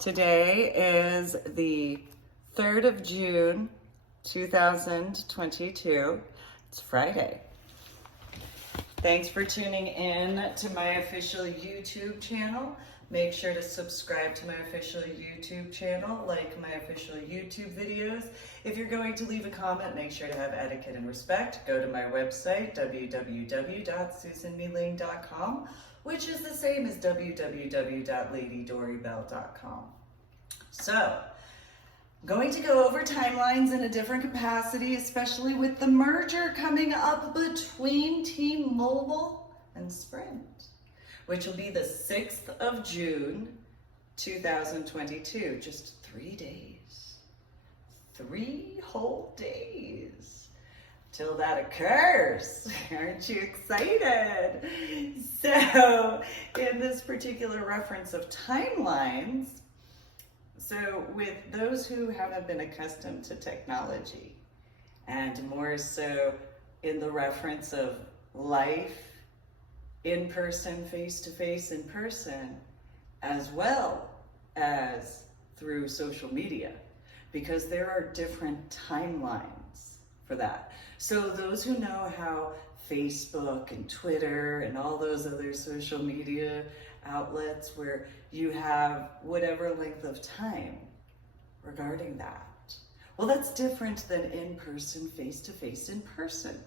Today is the 3rd of June, 2022. It's Friday. Thanks for tuning in to my official YouTube channel. Make sure to subscribe to my official YouTube channel, like my official YouTube videos. If you're going to leave a comment, make sure to have etiquette and respect. Go to my website, www.susanmeling.com, which is the same as www.ladydorybell.com. So, going to go over timelines in a different capacity, especially with the merger coming up between T-Mobile and Sprint, which will be the 6th of June, 2022. Just 3 days. 3 whole days till that occurs. Aren't you excited? So, in this particular reference of timelines, so with those who haven't been accustomed to technology, and more so in the reference of life, in person, face to face in person, as well as through social media, because there are different timelines for that. So those who know how Facebook and Twitter and all those other social media outlets where you have whatever length of time regarding that. Well, that's different than in person, face to face in person.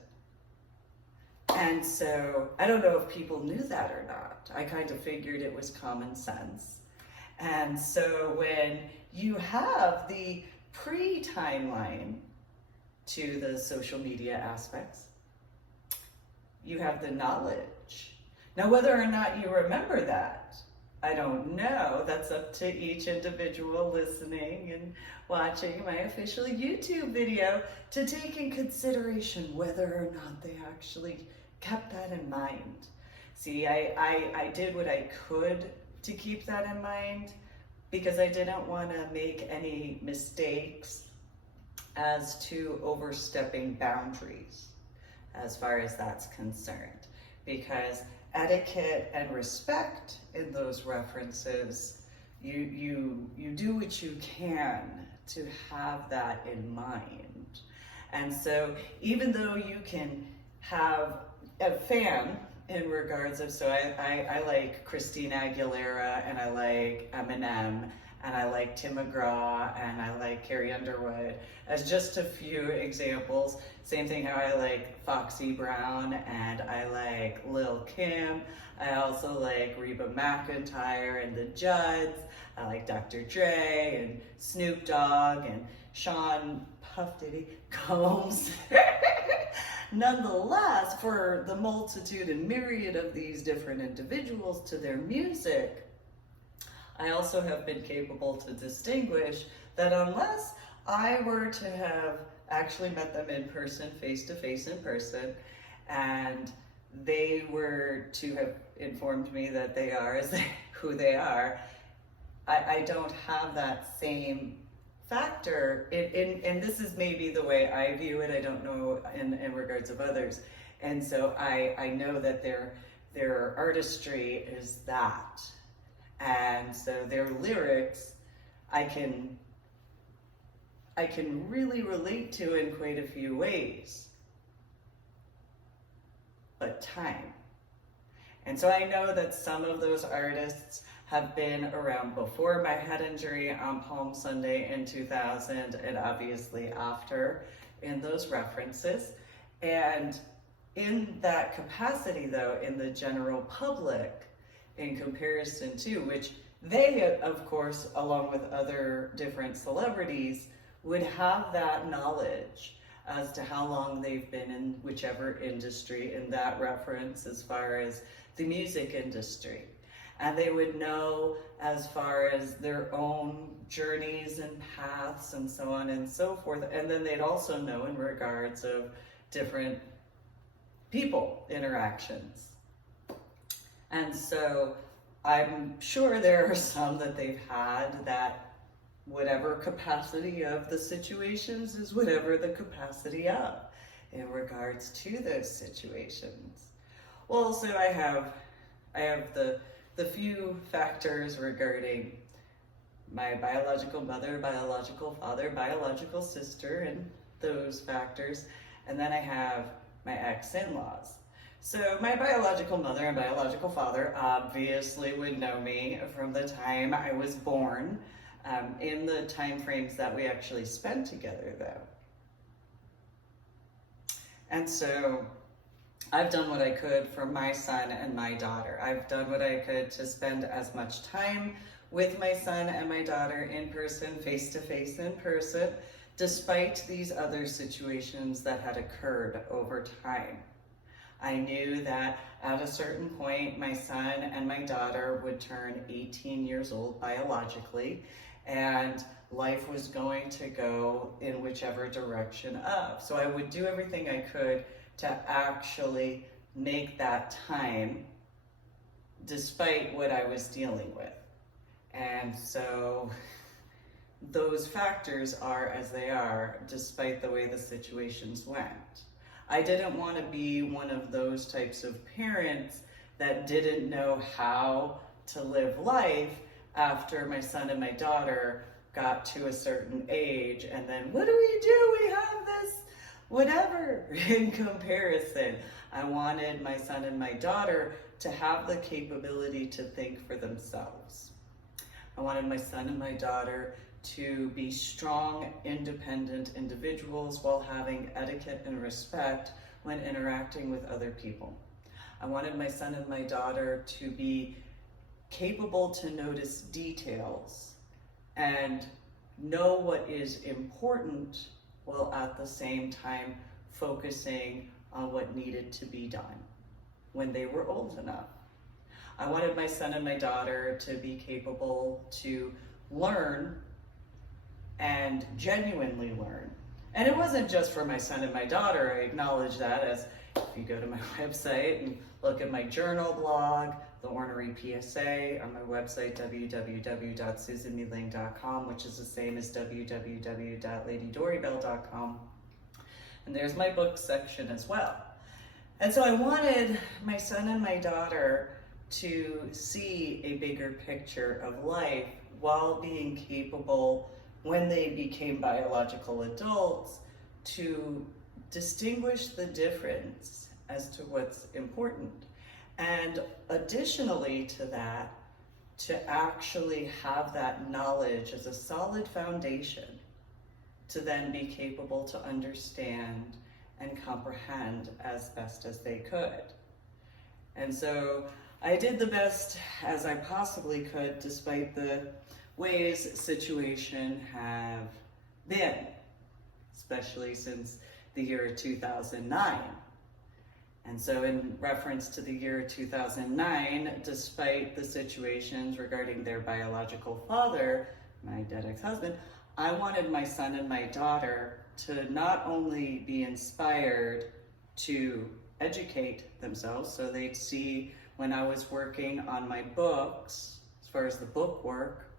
And so I don't know if people knew that or not. I kind of figured it was common sense. And so when you have the pre-timeline to the social media aspects, you have the knowledge. Now, whether or not you remember that, I don't know. That's up to each individual listening and watching my official YouTube video to take in consideration whether or not they actually kept that in mind. See, I did what I could to keep that in mind because I didn't want to make any mistakes as to overstepping boundaries as far as that's concerned, because etiquette and respect in those references, you do what you can to have that in mind. And so even though you can have a fan in regards of, so I like Christina Aguilera, and I like Eminem, and I like Tim McGraw, and I like Carrie Underwood, as just a few examples. Same thing how I like Foxy Brown, and I like Lil Kim. I also like Reba McEntire and the Judds. I like Dr. Dre and Snoop Dogg and Sean Puff Diddy Combs. Nonetheless, for the multitude and myriad of these different individuals to their music, I also have been capable to distinguish that unless I were to have actually met them in person, face to face in person, and they were to have informed me that they are who they are, I don't have that same factor. And this is maybe the way I view it. I don't know in regards of others. And so I know that their artistry is that. And so their lyrics, I can really relate to in quite a few ways, but time. And so I know that some of those artists have been around before my head injury on Palm Sunday in 2000, and obviously after in those references. And in that capacity though, in the general public, in comparison to which they, of course, along with other different celebrities, would have that knowledge as to how long they've been in whichever industry in that reference as far as the music industry. And they would know as far as their own journeys and paths and so on and so forth. And then they'd also know in regards of different people interactions. And so I'm sure there are some that they've had that whatever capacity of the situations is whatever the capacity of in regards to those situations. Well, so I have the few factors regarding my biological mother, biological father, biological sister, and those factors. And then I have my ex-in-laws. So my biological mother and biological father obviously would know me from the time I was born, in the time frames that we actually spent together though. And so I've done what I could for my son and my daughter. I've done what I could to spend as much time with my son and my daughter in person, face to face in person, despite these other situations that had occurred over time. I knew that at a certain point, my son and my daughter would turn 18 years old biologically, and life was going to go in whichever direction of. So I would do everything I could to actually make that time despite what I was dealing with. And so those factors are as they are, despite the way the situations went. I didn't want to be one of those types of parents that didn't know how to live life after my son and my daughter got to a certain age, and then what do? We have this whatever in comparison. I wanted my son and my daughter to have the capability to think for themselves. I wanted my son and my daughter to be strong, independent individuals while having etiquette and respect when interacting with other people. I wanted my son and my daughter to be capable to notice details and know what is important while at the same time focusing on what needed to be done when they were old enough. I wanted my son and my daughter to be capable to learn and genuinely learn. And it wasn't just for my son and my daughter. I acknowledge that, as if you go to my website and look at my journal blog, the Ornery PSA, on my website, www.susanmeeling.com, which is the same as www.ladydorybell.com. And there's my book section as well. And so I wanted my son and my daughter to see a bigger picture of life while being capable, when they became biological adults, to distinguish the difference as to what's important. And additionally to that, to actually have that knowledge as a solid foundation to then be capable to understand and comprehend as best as they could. And so I did the best as I possibly could, despite the ways situation have been, especially since the year 2009. And so in reference to the year 2009, despite the situations regarding their biological father, my dead ex-husband, I wanted my son and my daughter to not only be inspired to educate themselves, so they'd see when I was working on my books, as far as the book work,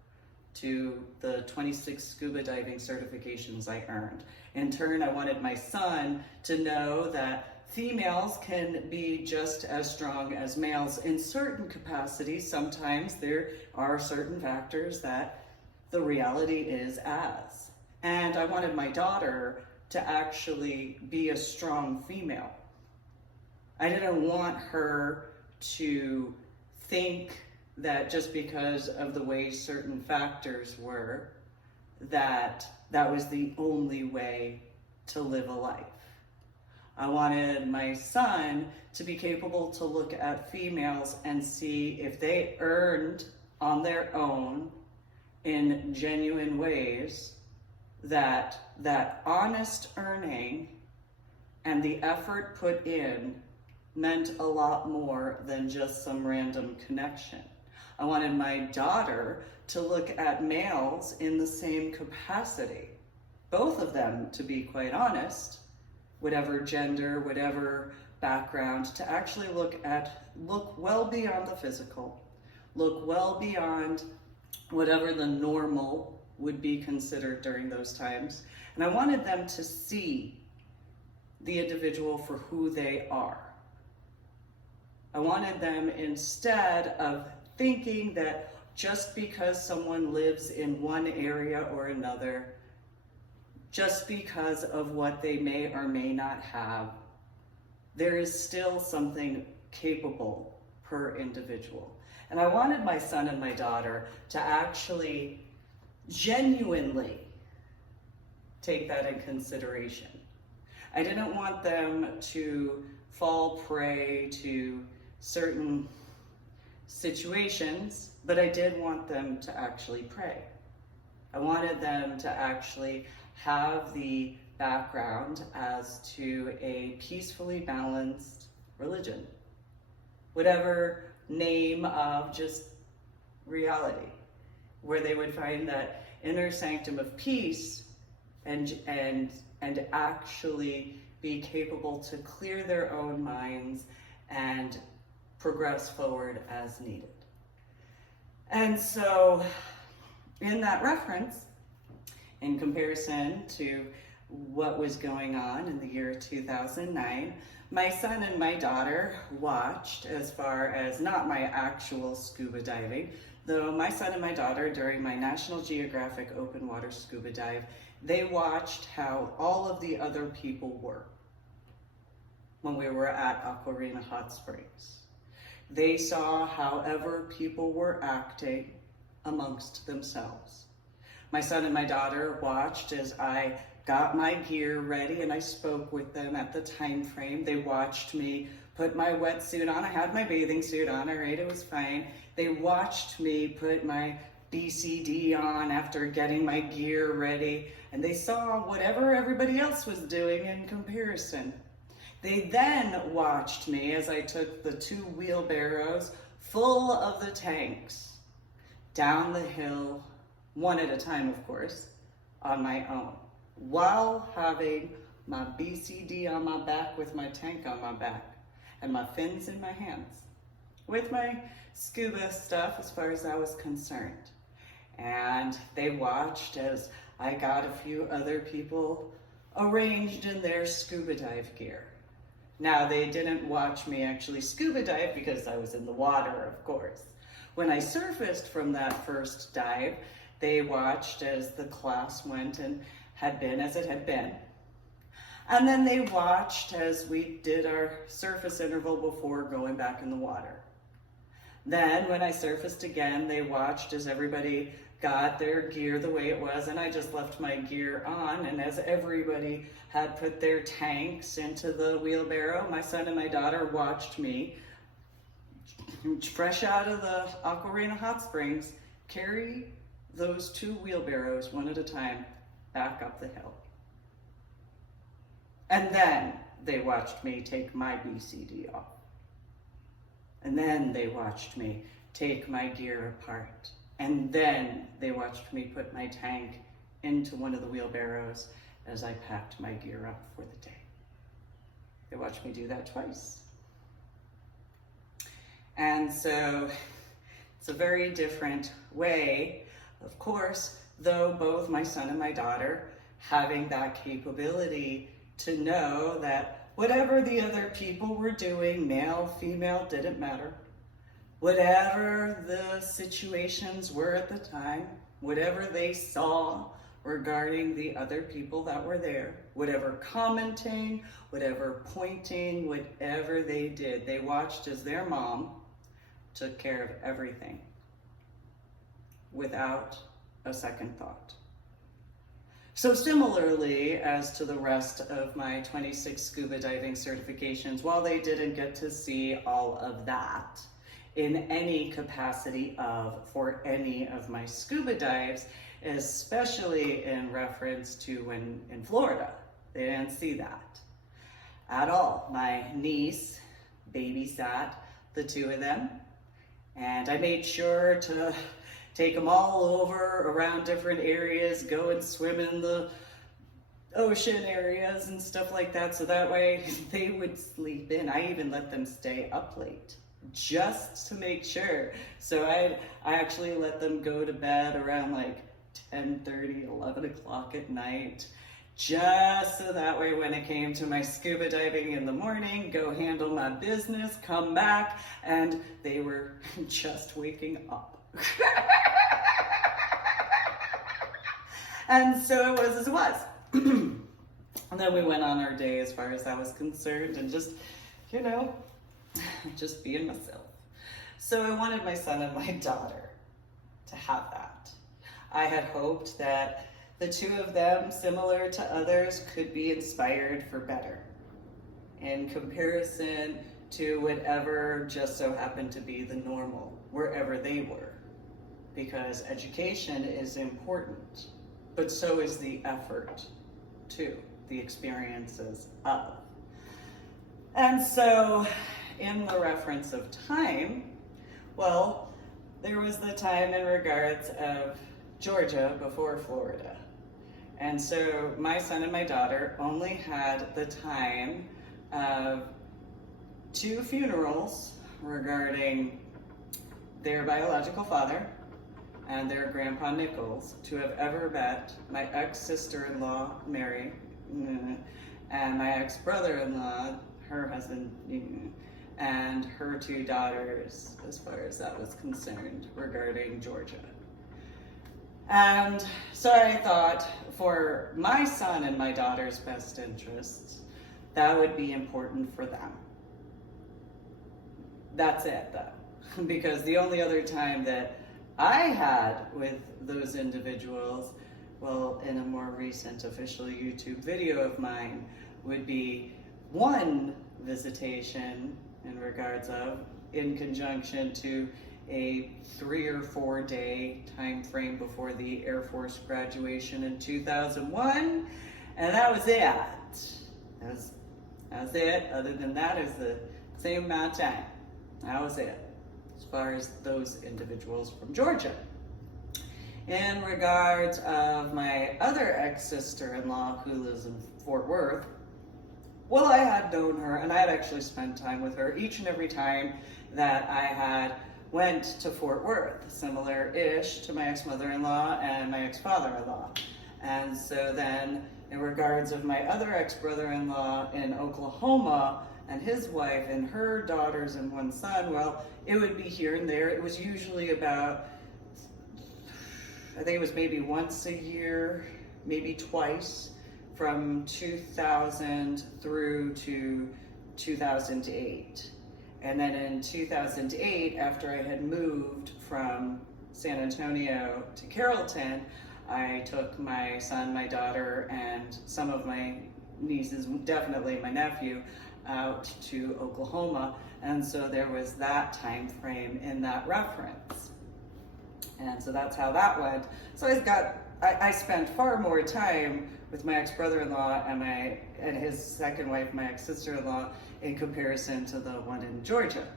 to the 26 scuba diving certifications I earned. In turn, I wanted my son to know that females can be just as strong as males in certain capacities. Sometimes there are certain factors that the reality is as. And I wanted my daughter to actually be a strong female. I didn't want her to think that just because of the way certain factors were, that was the only way to live a life. I wanted my son to be capable to look at females and see if they earned on their own in genuine ways, that honest earning and the effort put in meant a lot more than just some random connection. I wanted my daughter to look at males in the same capacity, both of them, to be quite honest, whatever gender, whatever background, to actually look well beyond the physical, look well beyond whatever the normal would be considered during those times. And I wanted them to see the individual for who they are. I wanted them, instead of thinking that, just because someone lives in one area or another, just because of what they may or may not have, there is still something capable per individual. And I wanted my son and my daughter to actually genuinely take that in consideration. I didn't want them to fall prey to certain situations, but I did want them to actually pray. I wanted them to actually have the background as to a peacefully balanced religion, whatever name of just reality, where they would find that inner sanctum of peace and actually be capable to clear their own minds and progress forward as needed. And so in that reference, in comparison to what was going on in the year 2009, my son and my daughter watched, as far as not my actual scuba diving, though my son and my daughter, during my National Geographic open water scuba dive, they watched how all of the other people were when we were at Aquarina Hot Springs. They saw however people were acting amongst themselves. My son and my daughter watched as I got my gear ready and I spoke with them at the time frame. They watched me put my wetsuit on. I had my bathing suit on, all right, it was fine. They watched me put my BCD on after getting my gear ready, and they saw whatever everybody else was doing in comparison. They then watched me as I took the 2 wheelbarrows full of the tanks down the hill, one at a time, of course, on my own, while having my BCD on my back with my tank on my back and my fins in my hands, with my scuba stuff as far as I was concerned. And they watched as I got a few other people arranged in their scuba dive gear. Now, they didn't watch me actually scuba dive because I was in the water, of course. When I surfaced from that first dive, they watched as the class went and had been as it had been. And then they watched as we did our surface interval before going back in the water. Then when I surfaced again, they watched as everybody got their gear the way it was, and I just left my gear on, and as everybody had put their tanks into the wheelbarrow, my son and my daughter watched me, fresh out of the Aquarina Hot Springs, carry those 2 wheelbarrows one at a time back up the hill. And then they watched me take my BCD off. And then they watched me take my gear apart. And then they watched me put my tank into one of the wheelbarrows as I packed my gear up for the day. They watched me do that twice. And so it's a very different way, of course, though both my son and my daughter having that capability to know that whatever the other people were doing, male, female, didn't matter. Whatever the situations were at the time, whatever they saw regarding the other people that were there, whatever commenting, whatever pointing, whatever they did, they watched as their mom took care of everything without a second thought. So similarly as to the rest of my 26 scuba diving certifications, while they didn't get to see all of that in any capacity for any of my scuba dives, especially in reference to when in Florida, they didn't see that at all. My niece babysat the 2 of them, and I made sure to take them all over around different areas, go and swim in the ocean areas and stuff like that, so that way they would sleep in. I even let them stay up late just to make sure. So I actually let them go to bed around like 10:30, 11 o'clock at night, just so that way when it came to my scuba diving in the morning, go handle my business, come back, and they were just waking up. And so it was as it was. And then we went on our day as far as that was concerned, and just, you know, just being myself. So I wanted my son and my daughter to have that. I had hoped that the two of them, similar to others, could be inspired for better in comparison to whatever just so happened to be the normal, wherever they were. Because education is important, but so is the effort too, the experiences of. And so in the reference of time, well, there was the time in regards of Georgia before Florida. And so my son and my daughter only had the time of 2 funerals regarding their biological father and their grandpa Nichols to have ever met my ex-sister-in-law Mary and my ex-brother-in-law, her husband, and her 2 daughters, as far as that was concerned, regarding Georgia. And so I thought, for my son and my daughter's best interests, that would be important for them. That's it, though. Because the only other time that I had with those individuals, well, in a more recent official YouTube video of mine, would be one visitation in regards of, in conjunction to a 3 or 4 day time frame before the Air Force graduation in 2001, and that was it. That was it. Other than that, it was the same amount of time. That was it, as far as those individuals from Georgia. In regards of my other ex-sister-in-law who lives in Fort Worth, well, I had known her, and I had actually spent time with her each and every time that I had went to Fort Worth, similar-ish to my ex-mother-in-law and my ex-father-in-law. And so then, in regards of my other ex-brother-in-law in Oklahoma, and his wife and her daughters and 1 son, well, it would be here and there. It was usually about, I think it was maybe once a year, maybe twice, from 2000 through to 2008. And then in 2008, after I had moved from San Antonio to Carrollton, I took my son, my daughter, and some of my nieces, definitely my nephew, out to Oklahoma. And so there was that time frame in that reference. And so that's how that went. So I spent far more time with my ex-brother-in-law and his second wife, my ex-sister-in-law, in comparison to the one in Georgia,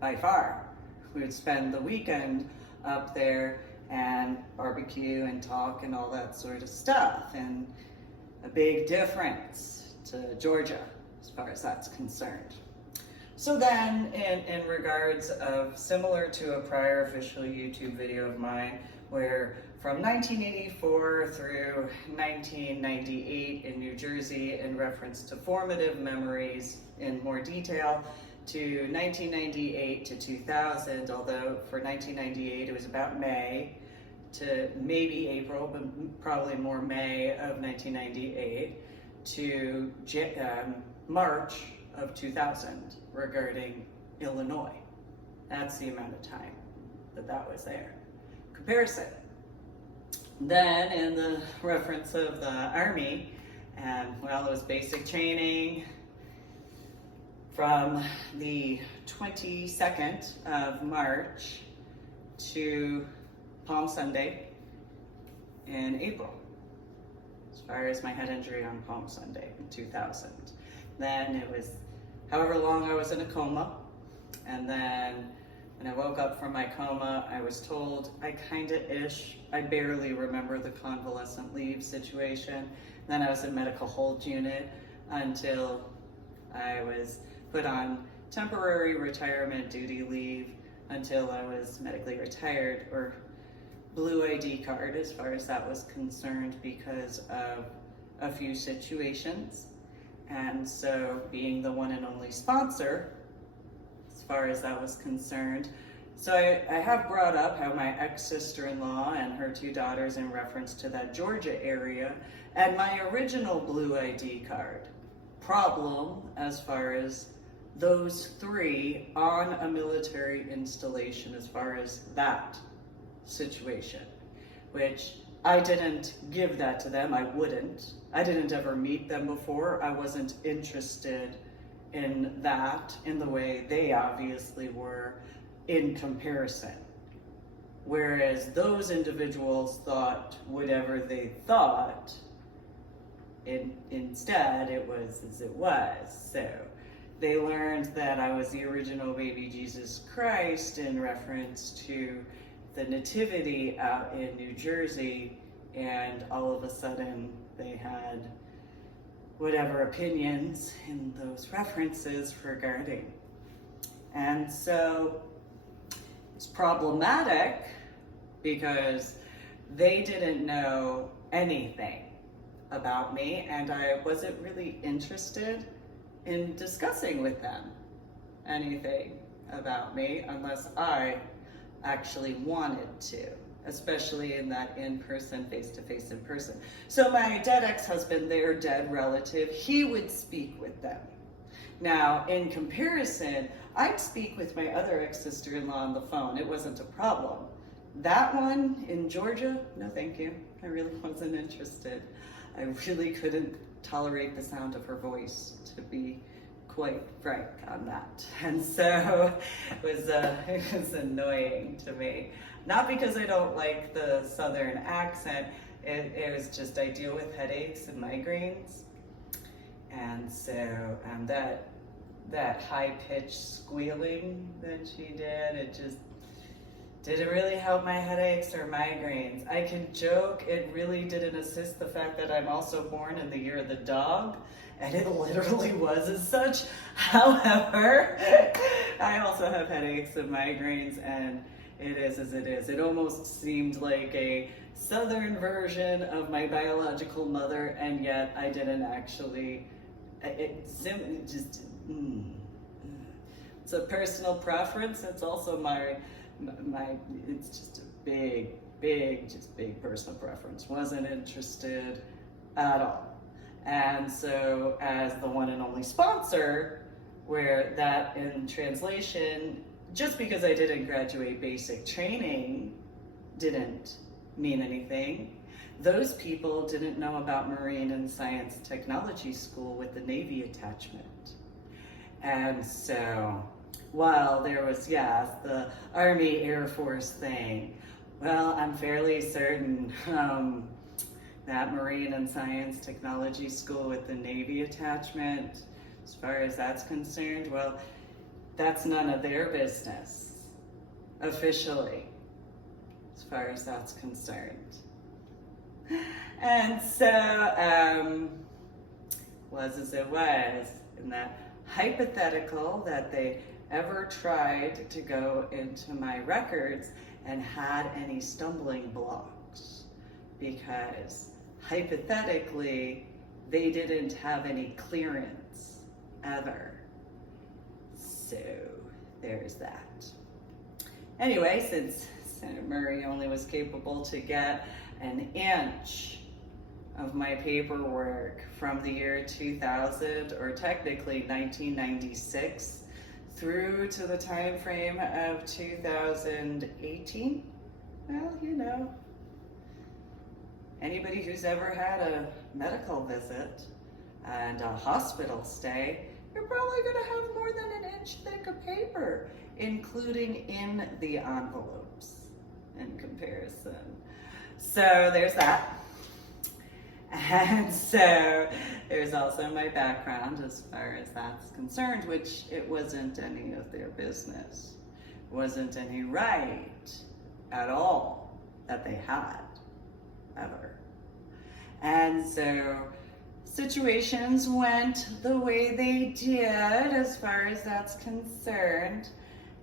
by far. We would spend the weekend up there and barbecue and talk and all that sort of stuff. And a big difference to Georgia, as far as that's concerned. So then, in regards of, similar to a prior official YouTube video of mine, where from 1984 through 1998 in New Jersey, in reference to formative memories in more detail, to 1998 to 2000, although for 1998 it was about May to maybe April, but probably more May of 1998 to March of 2000 regarding Illinois. That's the amount of time that was there. Comparison. Then in the reference of the Army, and well, it was basic training from the 22nd of March to Palm Sunday in April, as far as my head injury on Palm Sunday in 2000. Then it was however long I was in a coma, and then when I woke up from my coma, I was told I barely remember the convalescent leave situation. Then I was in medical hold unit until I was put on temporary retirement duty leave until I was medically retired, or blue ID card as far as that was concerned, because of a few situations. And so being the one and only sponsor, as far as that was concerned, So I have brought up how my ex-sister-in-law and her two daughters in reference to that Georgia area and my original blue ID card. Problem as far as those three on a military installation as far as that situation, which I didn't give that to them. I wouldn't. I didn't ever meet them before. I wasn't interested in that in the way they obviously were in comparison. Whereas those individuals thought whatever they thought, instead it was as it was. So they learned that I was the original baby Jesus Christ in reference to the nativity out in New Jersey, and all of a sudden they had whatever opinions in those references regarding. And so it's problematic because they didn't know anything about me, and I wasn't really interested in discussing with them anything about me unless I actually wanted to, especially in that in-person, face-to-face in person. So my dead ex-husband, their dead relative, he would speak with them. Now, in comparison, I'd speak with my other ex-sister-in-law on the phone. It wasn't a problem. That one in Georgia, no thank you. I really wasn't interested. I really couldn't tolerate the sound of her voice, to be quite frank on that. And so it was annoying to me. Not because I don't like the Southern accent, it was just I deal with headaches and migraines. And so that high-pitched squealing that she did, it just didn't really help my headaches or migraines. I can joke, it really didn't assist the fact that I'm also born in the year of the dog, and it literally was as such. However, I also have headaches and migraines, and it is as it is. It almost seemed like a Southern version of my biological mother, and yet I didn't actually. It's a personal preference. It's also my. It's just a big personal preference. Wasn't interested at all. And so as the one and only sponsor, where that in translation, just because I didn't graduate basic training didn't mean anything. Those people didn't know about Marine and Science Technology School with the Navy attachment. And so while there was, the Army Air Force thing, well, I'm fairly certain that Marine and Science Technology School with the Navy attachment, as far as that's concerned, well, that's none of their business, officially, as far as that's concerned. And so, was as it was, in that hypothetical that they ever tried to go into my records and had any stumbling blocks, because hypothetically they didn't have any clearance ever. So there's that. Anyway, since Senator Murray only was capable to get an inch of my paperwork from the year 2000, or technically 1996, through to the time frame of 2018, well, anybody who's ever had a medical visit and a hospital stay, you're probably going to have more than an inch thick of paper, including in the envelopes in comparison. So there's that. And so there's also my background as far as that's concerned, which it wasn't any of their business. Wasn't any right at all that they had, ever. And so situations went the way they did as far as that's concerned.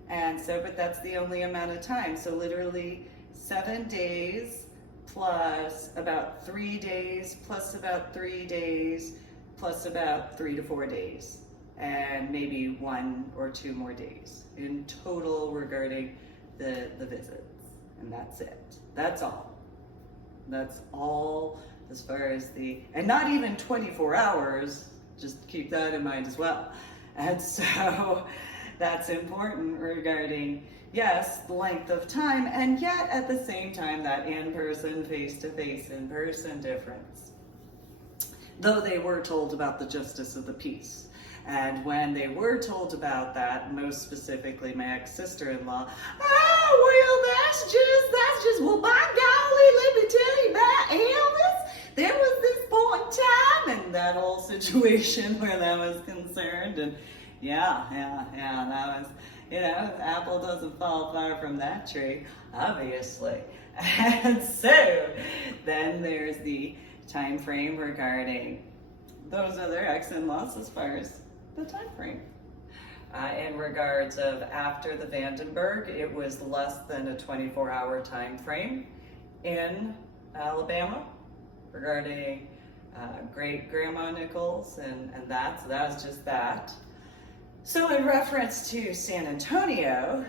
And so, but that's the only amount of time. So literally 7 days plus about 3 days, plus about 3 days, plus about 3 to 4 days, and maybe 1 or 2 more days in total regarding the visits, and that's it. That's all. That's all as far as and not even 24 hours, just keep that in mind as well. And so that's important regarding, yes, the length of time, and yet at the same time that in-person, face-to-face, in-person difference. Though they were told about the justice of the peace. And when they were told about that, most specifically my ex-sister-in-law, oh, well, that's just, well, by golly, let me tell you about Elvis. There was this point in time, and that whole situation where that was concerned, and yeah, that was, apple doesn't fall far from that tree, obviously. And so then there's the time frame regarding those other ex-in-laws as far as the time frame. In regards of after the Vandenberg, it was less than a 24-hour time frame in Alabama regarding great-grandma Nichols and that, so that was just that. So in reference to San Antonio,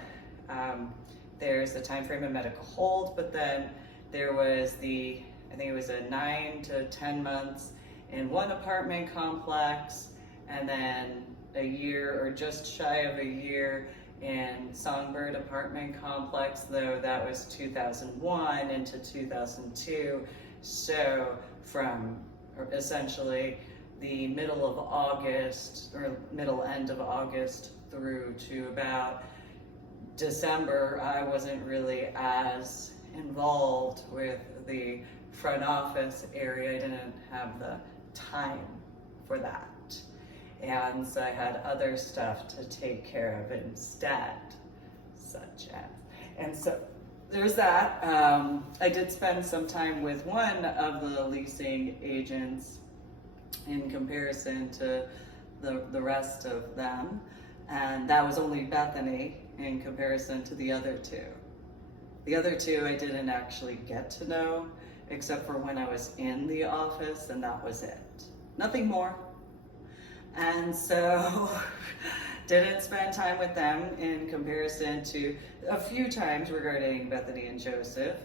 there's the time frame of medical hold, but then there was I think it was a 9 to 10 months in one apartment complex, and then a year or just shy of a year in Songbird apartment complex, though that was 2001 into 2002. So from essentially the middle of August or middle end of August through to about December, I wasn't really as involved with the front office area. I didn't have the time for that. And so I had other stuff to take care of instead, such as, and so there's that. I did spend some time with one of the leasing agents in comparison to the rest of them, and that was only Bethany in comparison to the other two. The other two I didn't actually get to know, except for when I was in the office, and that was it. Nothing more. And so didn't spend time with them in comparison to a few times regarding Bethany and Joseph.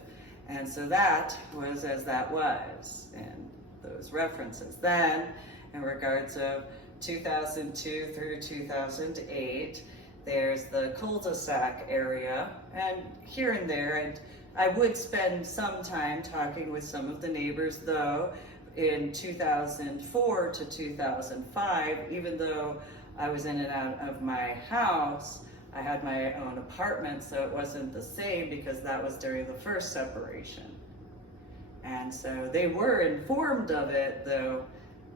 And so that was as that was in those references. Then in regards of 2002 through 2008, there's the cul-de-sac area, and here and there, and I would spend some time talking with some of the neighbors, though in 2004 to 2005, even though I was in and out of my house, I had my own apartment, so it wasn't the same because that was during the first separation. And so they were informed of it, though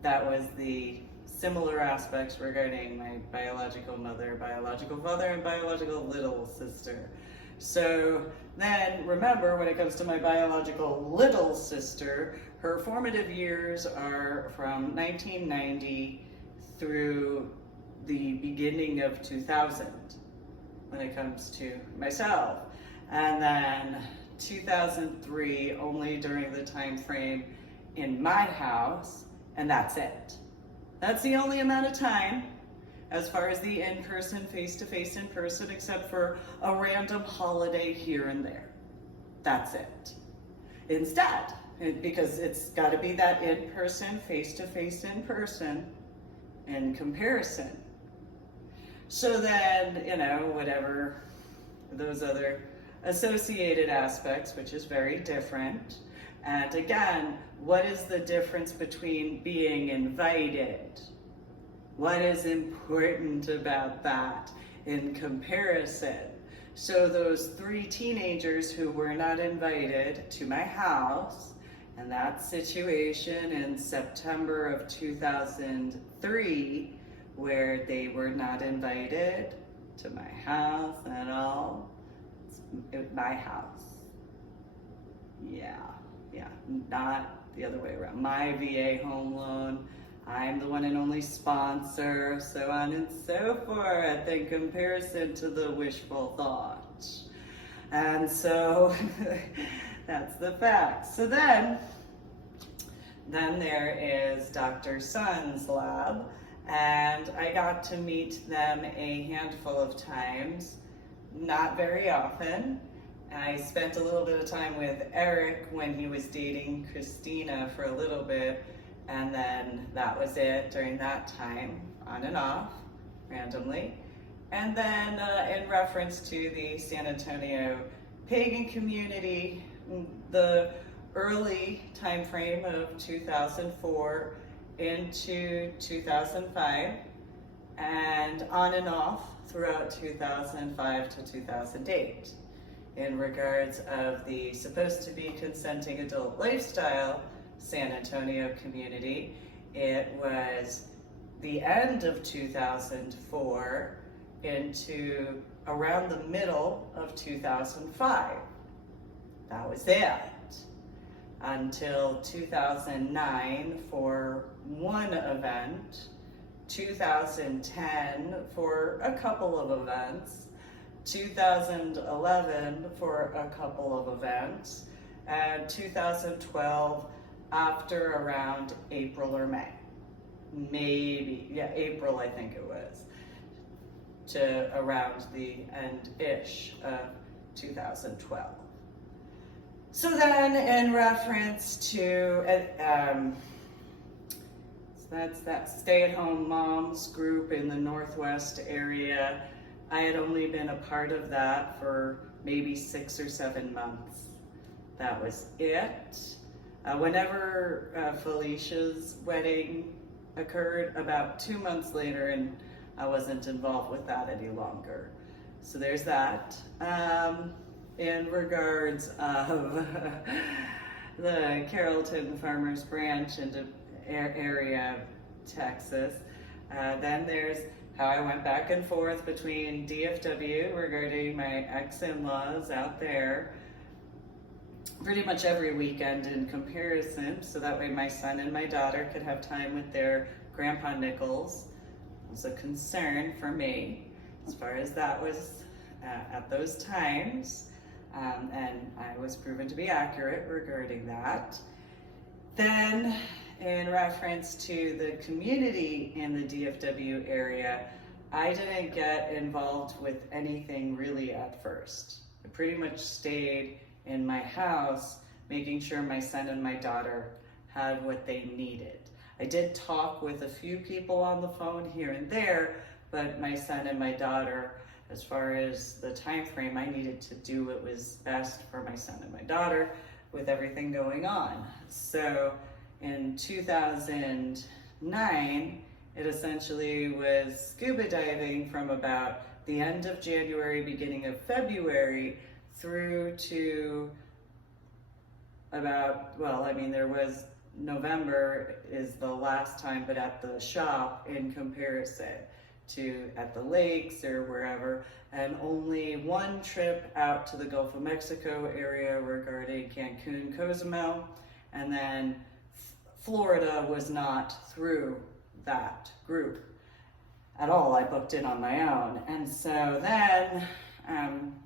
that was the similar aspects regarding my biological mother, biological father, and biological little sister. So then remember, when it comes to my biological little sister, her formative years are from 1990 through the beginning of 2000 when it comes to myself. And then 2003 only during the time frame in my house, and that's it. That's the only amount of time as far as the in-person, face-to-face in-person, except for a random holiday here and there. That's it. Instead, because it's got to be that in-person, face-to-face in-person in comparison. So then, whatever those other associated aspects, which is very different. And again, what is the difference between being invited? What is important about that in comparison? So those 3 teenagers who were not invited to my house, and that situation in September of 2003, where they were not invited to my house at all. It's my house. Yeah, not the other way around. My VA home loan, I'm the one and only sponsor, so on and so forth, in comparison to the wishful thought. And so that's the fact. So then there is Dr. Sun's lab, and I got to meet them a handful of times, not very often. I spent a little bit of time with Eric when he was dating Christina for a little bit, and then that was it during that time, on and off, randomly. And then in reference to the San Antonio pagan community, the early time frame of 2004 into 2005, and on and off throughout 2005 to 2008. In regards of the supposed to be consenting adult lifestyle San Antonio community, it was the end of 2004 into around the middle of 2005. That was it. Until 2009 for one event, 2010 for a couple of events, 2011 for a couple of events, and 2012 after around April or May. Maybe, yeah, April I think it was, to around the end-ish of 2012. So then in reference to, that's that stay-at-home moms group in the Northwest area. I had only been a part of that for maybe 6 or 7 months. That was it. Whenever Felicia's wedding occurred, about 2 months later, and I wasn't involved with that any longer. So there's that. In regards of the Carrollton Farmers Branch into area of Texas, then there's how I went back and forth between DFW regarding my ex-in-laws out there pretty much every weekend in comparison, so that way my son and my daughter could have time with their Grandpa Nichols. It was a concern for me as far as that was at those times, and I was proven to be accurate regarding that. Then in reference to the community in the DFW area, I didn't get involved with anything really at first. I pretty much stayed in my house, making sure my son and my daughter had what they needed. I did talk with a few people on the phone here and there, but my son and my daughter, as far as the time frame, I needed to do what was best for my son and my daughter with everything going on. So in 2009, it essentially was scuba diving from about the end of January, beginning of February, through to about, well, I mean, there was November is the last time, but at the shop in comparison to at the lakes or wherever, and only one trip out to the Gulf of Mexico area regarding Cancun, Cozumel, and then Florida was not through that group at all. I booked it on my own. And so then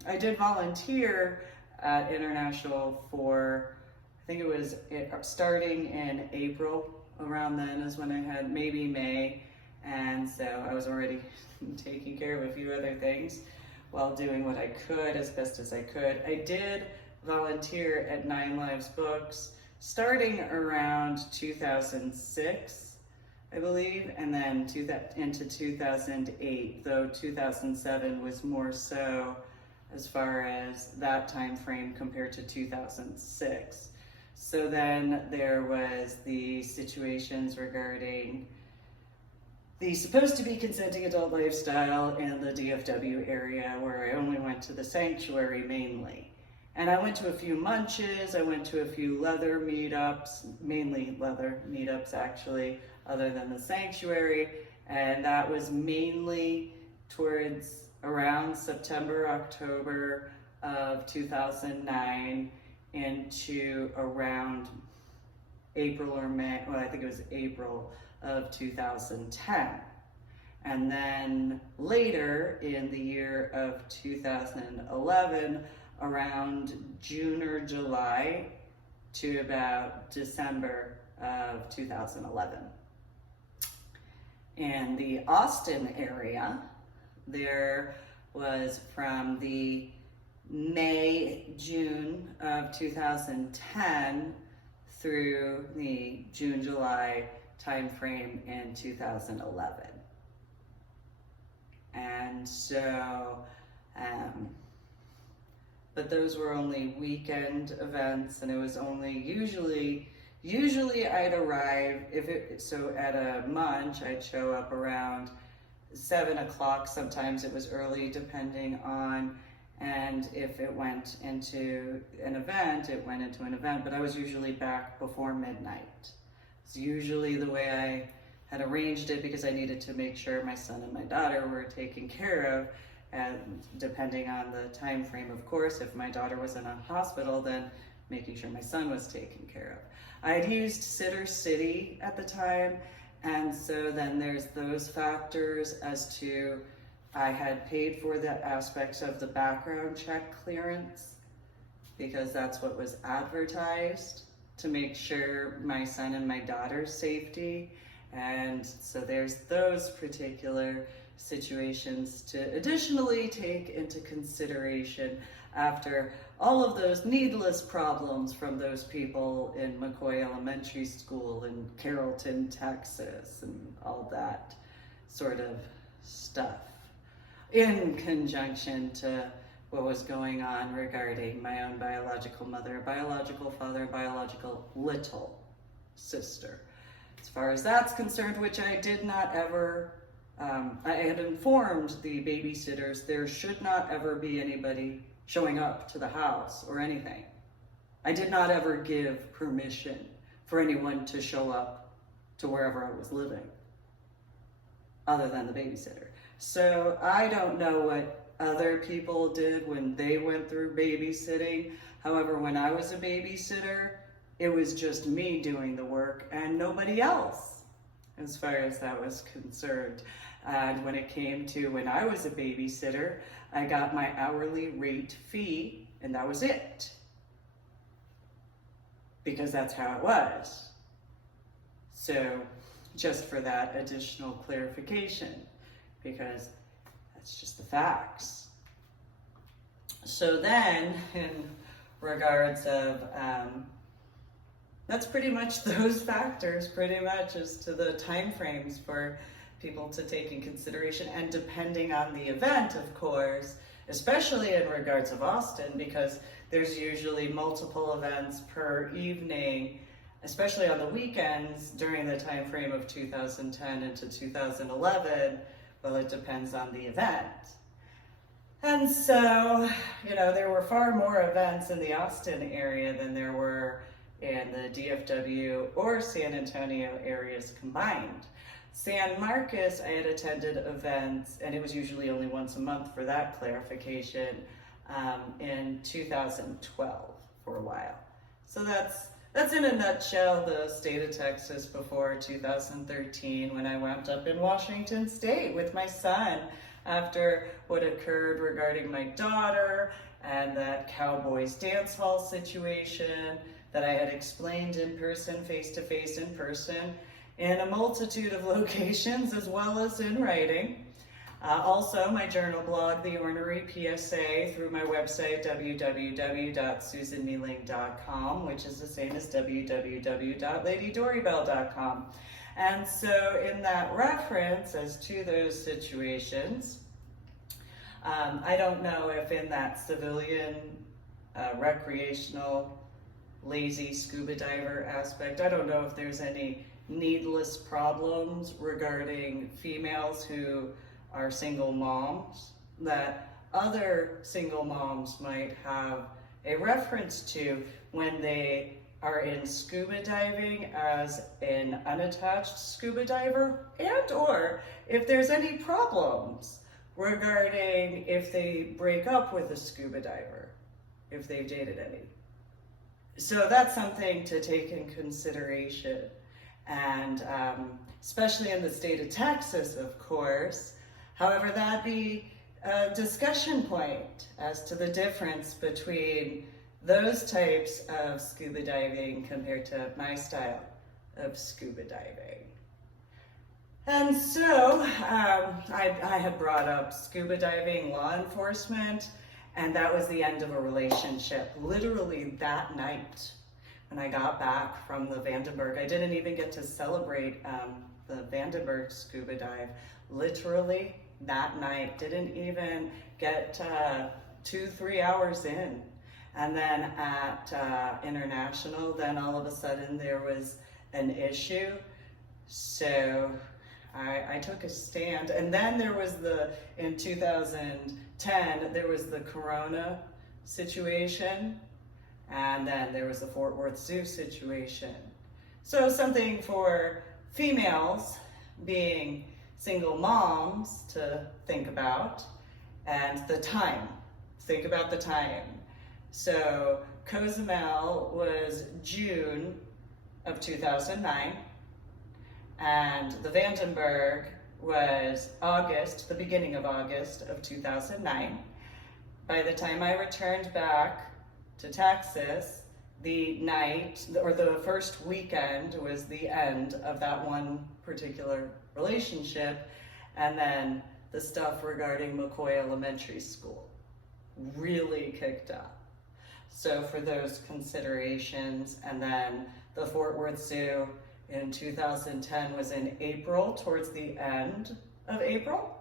I did volunteer at International for, I think it was starting in April, around then is when I had maybe May. And so I was already taking care of a few other things while doing what I could as best as I could. I did volunteer at 9 Lives Books starting around 2006, I believe, and then into 2008, though 2007 was more so as far as that time frame compared to 2006. So then there was the situations regarding the supposed to be consenting adult lifestyle in the DFW area, where I only went to the sanctuary mainly. And I went to a few munches, I went to a few leather meetups, mainly leather meetups actually, other than the sanctuary, and that was mainly towards around September, October of 2009 into around April or May, well, I think it was April of 2010. And then later in the year of 2011, around June or July to about December of 2011. In the Austin area, there was from the May-June of 2010 through the June-July time frame in 2011. And so, but those were only weekend events, and it was only usually I'd arrive, so at a munch, I'd show up around 7 o'clock. Sometimes it was early, depending on, and if it went into an event, but I was usually back before midnight. It's usually the way I had arranged it, because I needed to make sure my son and my daughter were taken care of, and depending on the time frame, of course, if my daughter was in a hospital, then making sure my son was taken care of. I had used Sitter City at the time, and so then there's those factors as to, I had paid for the aspects of the background check clearance, because that's what was advertised, to make sure my son and my daughter's safety. And so there's those particular situations to additionally take into consideration after all of those needless problems from those people in McCoy Elementary School in Carrollton, Texas, and all that sort of stuff, in conjunction to what was going on regarding my own biological mother, biological father, biological little sister. As far as that's concerned, which I did not ever, I had informed the babysitters there should not ever be anybody showing up to the house or anything. I did not ever give permission for anyone to show up to wherever I was living, other than the babysitter. So I don't know what other people did when they went through babysitting. However, when I was a babysitter, it was just me doing the work and nobody else, as far as that was concerned. And when it came to when I was a babysitter, I got my hourly rate fee, and that was it, because that's how it was. So just for that additional clarification, because that's just the facts. So then, in regards of, that's pretty much those factors, pretty much as to the time frames for people to take in consideration, and depending on the event, of course, especially in regards of Austin, because there's usually multiple events per evening, especially on the weekends during the time frame of 2010 into 2011. Well, it depends on the event. And so, there were far more events in the Austin area than there were in the DFW or San Antonio areas combined. San Marcos, I had attended events, and it was usually only once a month for that clarification, in 2012 for a while. So that's in a nutshell the state of Texas before 2013, when I wound up in Washington State with my son after what occurred regarding my daughter and that Cowboys dance hall situation that I had explained in person, face-to-face in person, in a multitude of locations, as well as in writing. Also, my journal blog, The Ornery PSA, through my website, www.susanmealing.com, which is the same as www.ladydorybell.com. And so in that reference as to those situations, I don't know if in that civilian, recreational, lazy scuba diver aspect, I don't know if there's any needless problems regarding females who are single moms that other single moms might have a reference to when they are in scuba diving as an unattached scuba diver, and or if there's any problems regarding if they break up with a scuba diver, if they've dated any. So that's something to take in consideration. And especially in the state of Texas, of course. However, that'd be a discussion point as to the difference between those types of scuba diving compared to my style of scuba diving. And so I had brought up scuba diving, law enforcement, and that was the end of a relationship. Literally that night when I got back from the Vandenberg, I didn't even get to celebrate the Vandenberg scuba dive. Literally that night, didn't even get 2-3 hours in. And then at International, then all of a sudden there was an issue. So I took a stand, and then there was in 2010, there was the Corona situation, and then there was the Fort Worth Zoo situation. So something for females being single moms to think about, and the time. Think about the time. So Cozumel was June of 2009. And the Vandenberg was August, the beginning of August of 2009. By the time I returned back to Texas, the night, or the first weekend, was the end of that one particular relationship. And then the stuff regarding McCoy Elementary School really kicked up. So for those considerations, and then the Fort Worth Zoo in 2010 was in April, towards the end of April,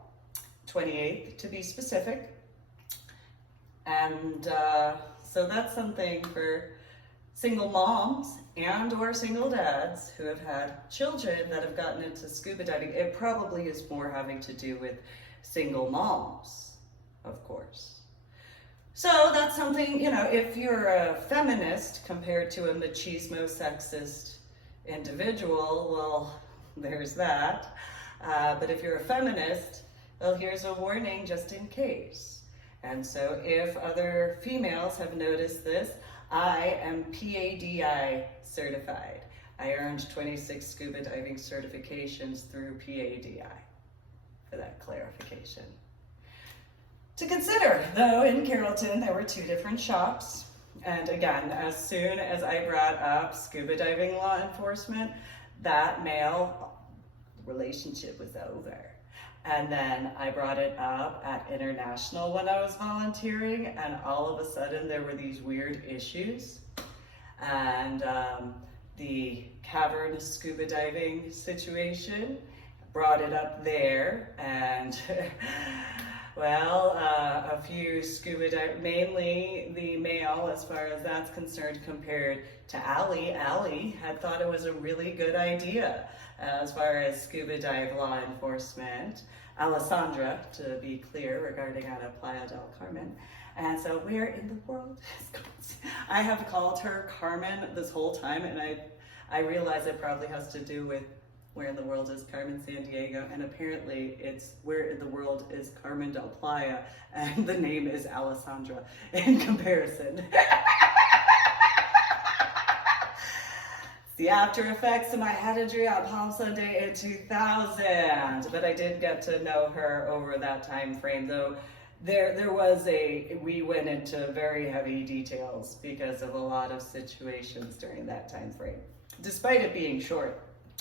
28th to be specific. And so that's something for single moms and or single dads who have had children that have gotten into scuba diving. It probably is more having to do with single moms, of course. So that's something, if you're a feminist compared to a machismo sexist individual, well, there's that. But if you're a feminist, well, here's a warning just in case. And so if other females have noticed this, I am PADI certified. I earned 26 scuba diving certifications through PADI, for that clarification. To consider, though, in Carrollton, there were 2 different shops. And again, as soon as I brought up scuba diving law enforcement, that male relationship was over. And then I brought it up at International when I was volunteering, and all of a sudden there were these weird issues. And the cavern scuba diving situation, brought it up there, and well, a few scuba divers, mainly the male as far as that's concerned, compared to Allie. Allie had thought it was a really good idea as far as scuba dive law enforcement. Alessandra, to be clear, regarding out of Playa del Carmen. And so where in the world is I have called her Carmen this whole time, and I realize it probably has to do with where in the world is Carmen Sandiego, and apparently it's where in the world is Carmen del Playa, and the name is Alessandra in comparison. The after effects of my headedry on Palm Sunday in 2000, but I did get to know her over that time frame, though we went into very heavy details because of a lot of situations during that time frame. Despite it being short,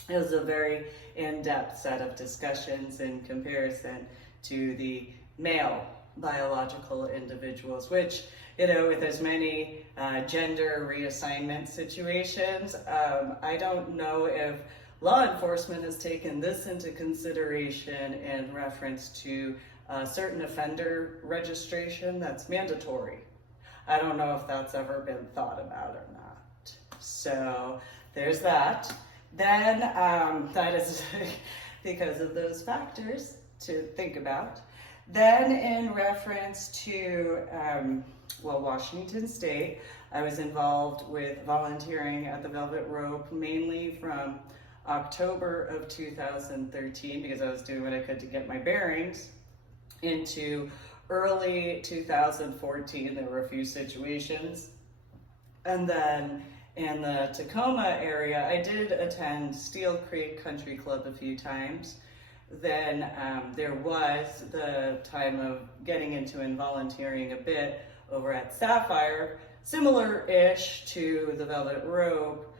it was a very in-depth set of discussions in comparison to the male biological individuals, which, with as many gender reassignment situations, I don't know if law enforcement has taken this into consideration in reference to certain offender registration that's mandatory. I don't know if that's ever been thought about or not. So there's that. Then that is because of those factors to think about. Then in reference to, Washington State, I was involved with volunteering at the Velvet Rope, mainly from October of 2013, because I was doing what I could to get my bearings, into early 2014. There were a few situations. And then in the Tacoma area, I did attend Steel Creek Country Club a few times. Then there was the time of getting into and volunteering a bit over at Sapphire, similar-ish to the Velvet Rope,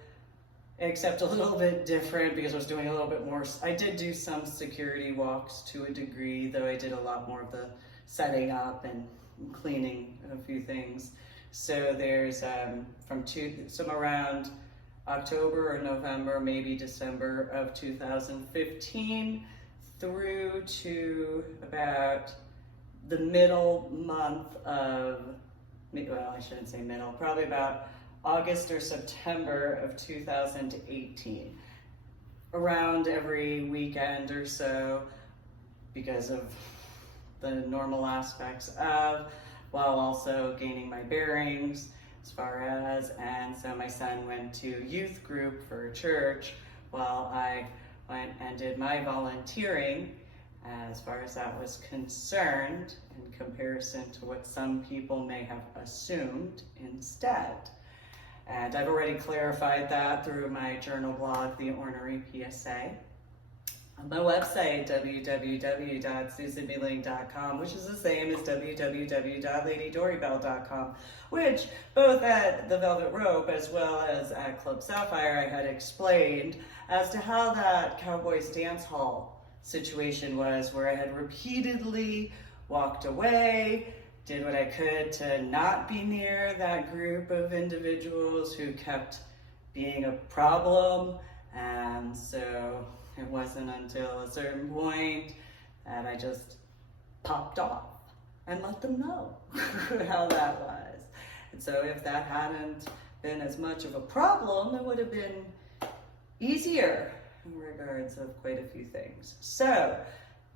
except a little bit different because I was doing a little bit more. I did do some security walks to a degree, though I did a lot more of the setting up and cleaning a few things. So there's some around October or November, maybe December of 2015 through to about the middle month of, well, I shouldn't say middle, probably about August or September of 2018. Around every weekend or so, because of the normal aspects of, while also gaining my bearings as far as, and so my son went to youth group for church while I went and did my volunteering as far as that was concerned in comparison to what some people may have assumed instead. And I've already clarified that through my journal blog, The Ornery PSA. On my website, www.susanmealing.com, which is the same as www.ladydorybell.com, which both at the Velvet Rope as well as at Club Sapphire I had explained as to how that Cowboys Dance Hall situation was, where I had repeatedly walked away, did what I could to not be near that group of individuals who kept being a problem, and so it wasn't until a certain point that I just popped off and let them know how that was. And so if that hadn't been as much of a problem, it would have been easier in regards of quite a few things. So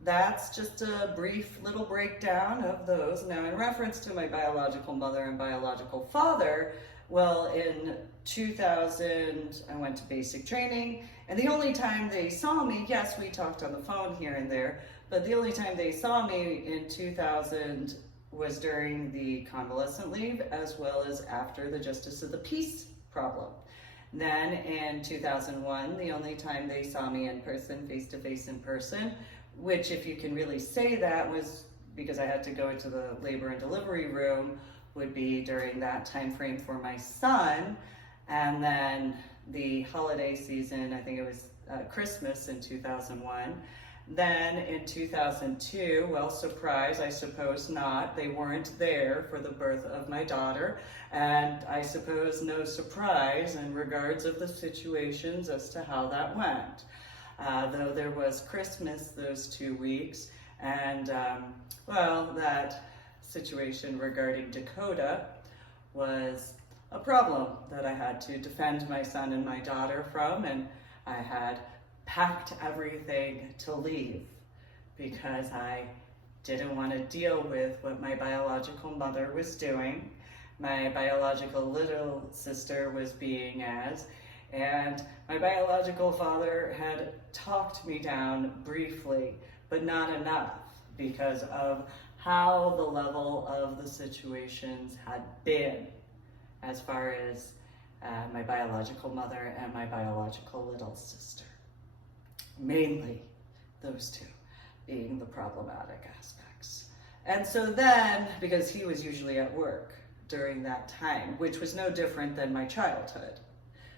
that's just a brief little breakdown of those. Now, in reference to my biological mother and biological father, well, in 2000, I went to basic training, and the only time they saw me, yes, we talked on the phone here and there, but the only time they saw me in 2000 was during the convalescent leave, as well as after the Justice of the Peace problem. Then in 2001, the only time they saw me in person, face-to-face in person, which, if you can really say that, was because I had to go into the labor and delivery room, would be during that time frame for my son. And then the holiday season, I think it was Christmas in 2001. Then in 2002, well, surprise, I suppose not, they weren't there for the birth of my daughter. And I suppose no surprise in regards of the situations as to how that went. Though there was Christmas those 2 weeks, and well, that situation regarding Dakota was a problem that I had to defend my son and my daughter from, and I had packed everything to leave because I didn't want to deal with what my biological mother was doing, my biological little sister was being as, and my biological father had talked me down briefly, but not enough because of how the level of the situations had been as far as my biological mother and my biological little sister. Mainly those two being the problematic aspects. And so then, because he was usually at work during that time, which was no different than my childhood.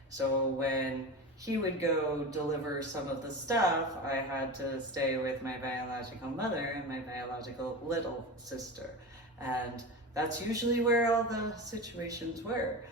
So when he would go deliver some of the stuff, I had to stay with my biological mother and my biological little sister. And that's usually where all the situations were,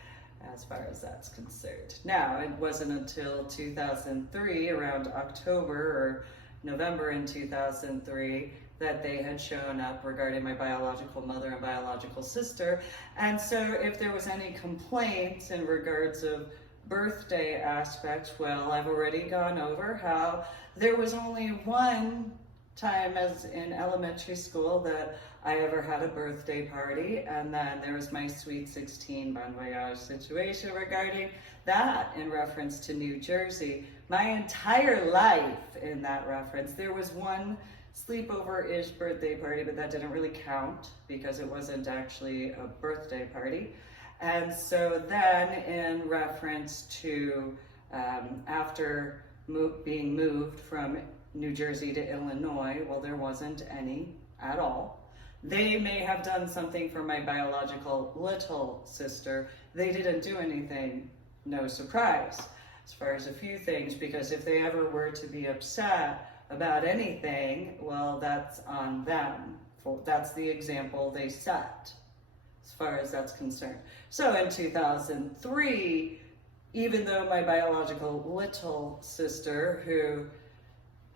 as far as that's concerned. Now, it wasn't until 2003, around October or November in 2003, that they had shown up regarding my biological mother and biological sister. And so if there was any complaints in regards of birthday aspects, well, I've already gone over how there was only one time as in elementary school that I ever had a birthday party, and then there was my Sweet 16 Bon Voyage situation regarding that in reference to New Jersey. My entire life in that reference, there was one sleepover-ish birthday party, but that didn't really count because it wasn't actually a birthday party. And so then in reference to after being moved from New Jersey to Illinois, well, there wasn't any at all. They may have done something for my biological little sister. They didn't do anything, no surprise. as far as a few things, because if they ever were to be upset about anything, well, that's on them. That's the example they set, as far as that's concerned. So in 2003, even though my biological little sister, who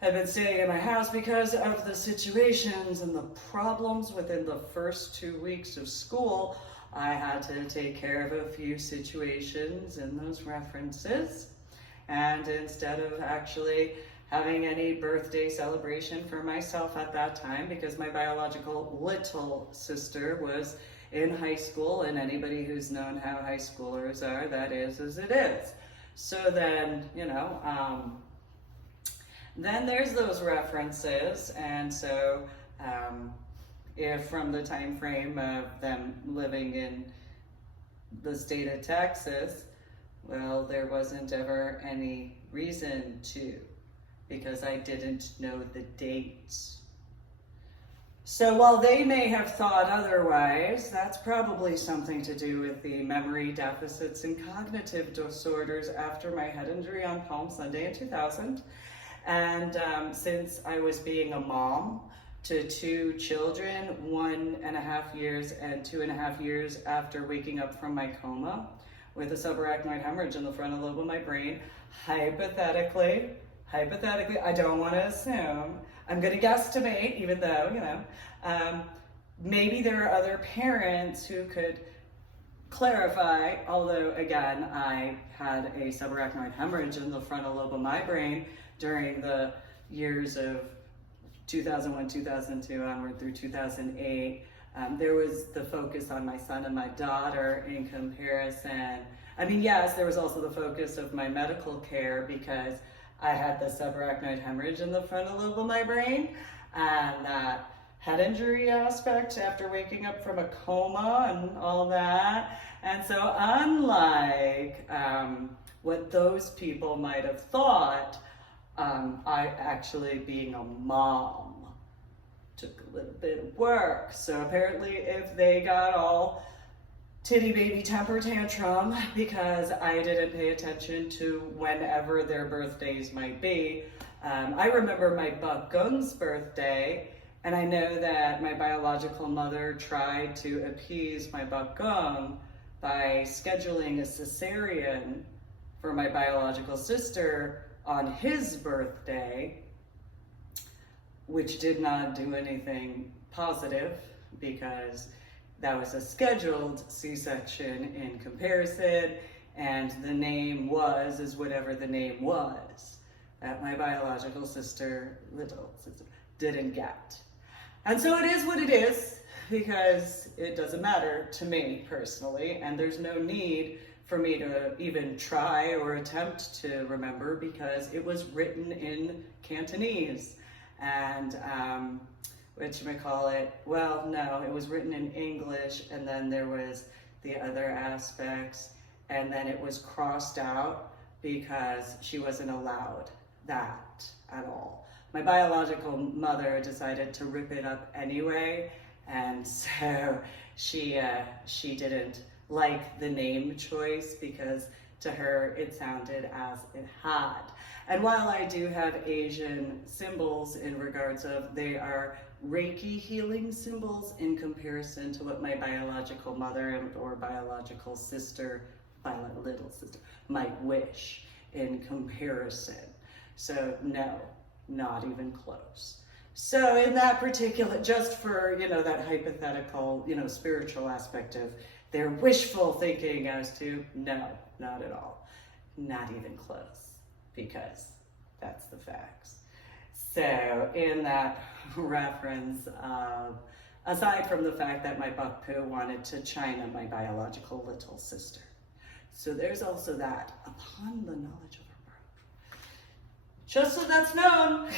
had been staying in my house because of the situations and the problems within the first 2 weeks of school, I had to take care of a few situations in those references. And instead of actually having any birthday celebration for myself at that time, because my biological little sister was in high school, and anybody who's known how high schoolers are, that is as it is. So then, then there's those references, and so if from the time frame of them living in the state of Texas, well, there wasn't ever any reason to, because I didn't know the dates. So while they may have thought otherwise, that's probably something to do with the memory deficits and cognitive disorders after my head injury on Palm Sunday in 2000. And since I was being a mom to 2 children, 1.5 years and 2.5 years after waking up from my coma with a subarachnoid hemorrhage in the frontal lobe of my brain, hypothetically, I don't want to assume, I'm going to guesstimate, even though, maybe there are other parents who could clarify, although again, I had a subarachnoid hemorrhage in the frontal lobe of my brain during the years of 2001, 2002 onward through 2008. There was the focus on my son and my daughter in comparison. I mean, yes, there was also the focus of my medical care because I had the subarachnoid hemorrhage in the frontal lobe of my brain, and that head injury aspect after waking up from a coma and all that. And so unlike what those people might have thought, I actually, being a mom, took a little bit of work. So apparently if they got all titty baby temper tantrum because I didn't pay attention to whenever their birthdays might be. I remember my buck Gung's birthday, and I know that my biological mother tried to appease my buck Gung by scheduling a cesarean for my biological sister on his birthday, which did not do anything positive because that was a scheduled C-section in comparison, and the name is whatever the name was that my biological sister, little sister, didn't get. And so it is what it is, because it doesn't matter to me personally, and there's no need for me to even try or attempt to remember because it was written in Cantonese. And well, no, it was written in English, and then there was the other aspects, and then it was crossed out because she wasn't allowed that at all. My biological mother decided to rip it up anyway, and so she didn't like the name choice because to her it sounded as it had. And while I do have Asian symbols in regards of they are Reiki healing symbols in comparison to what my biological mother or biological sister, little sister, might wish in comparison. So no, not even close. So in that particular, just for, that hypothetical, spiritual aspect of their wishful thinking as to, no, not at all, not even close, because that's the facts. So in that reference, aside from the fact that my buck poo wanted to China my biological little sister. So there's also that, upon the knowledge of her birth. Just so that's known,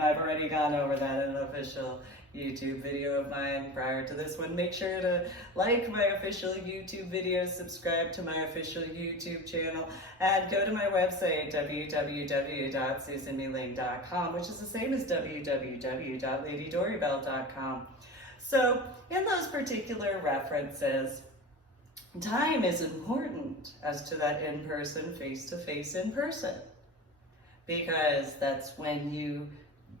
I've already gone over that in an official YouTube video of mine prior to this one. Make sure to like my official YouTube videos, subscribe to my official YouTube channel, and go to my website, www.susanmeling.com, which is the same as www.ladydoribell.com. So in those particular references, time is important as to that in-person, face-to-face in-person, because that's when you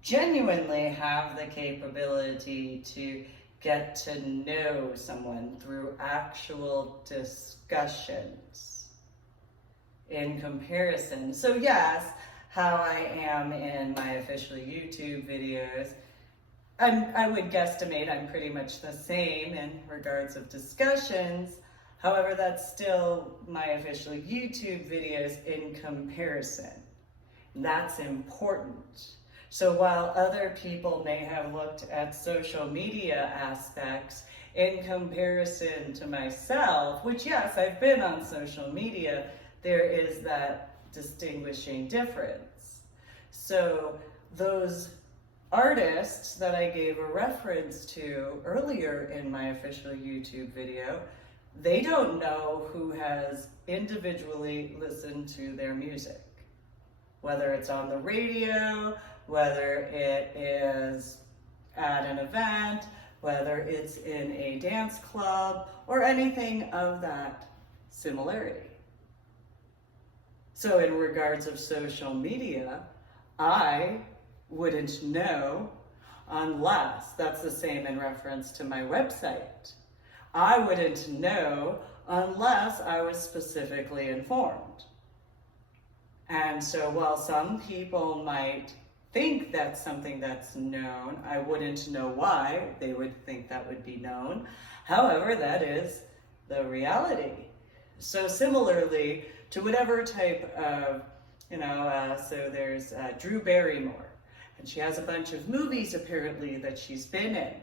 genuinely have the capability to get to know someone through actual discussions in comparison. So yes, how I am in my official YouTube videos, I would guesstimate I'm pretty much the same in regards of discussions. However, that's still my official YouTube videos in comparison. That's important. So while other people may have looked at social media aspects in comparison to myself, which yes, I've been on social media, there is that distinguishing difference. So those artists that I gave a reference to earlier in my official YouTube video, they don't know who has individually listened to their music. Whether it's on the radio, whether it is at an event, whether it's in a dance club, or anything of that similarity. So in regards of social media, I wouldn't know unless, that's the same in reference to my website, I wouldn't know unless I was specifically informed. And so while some people might think that's something that's known, I wouldn't know why they would think that would be known. However, that is the reality. So similarly to whatever type of, so there's Drew Barrymore, and she has a bunch of movies apparently that she's been in.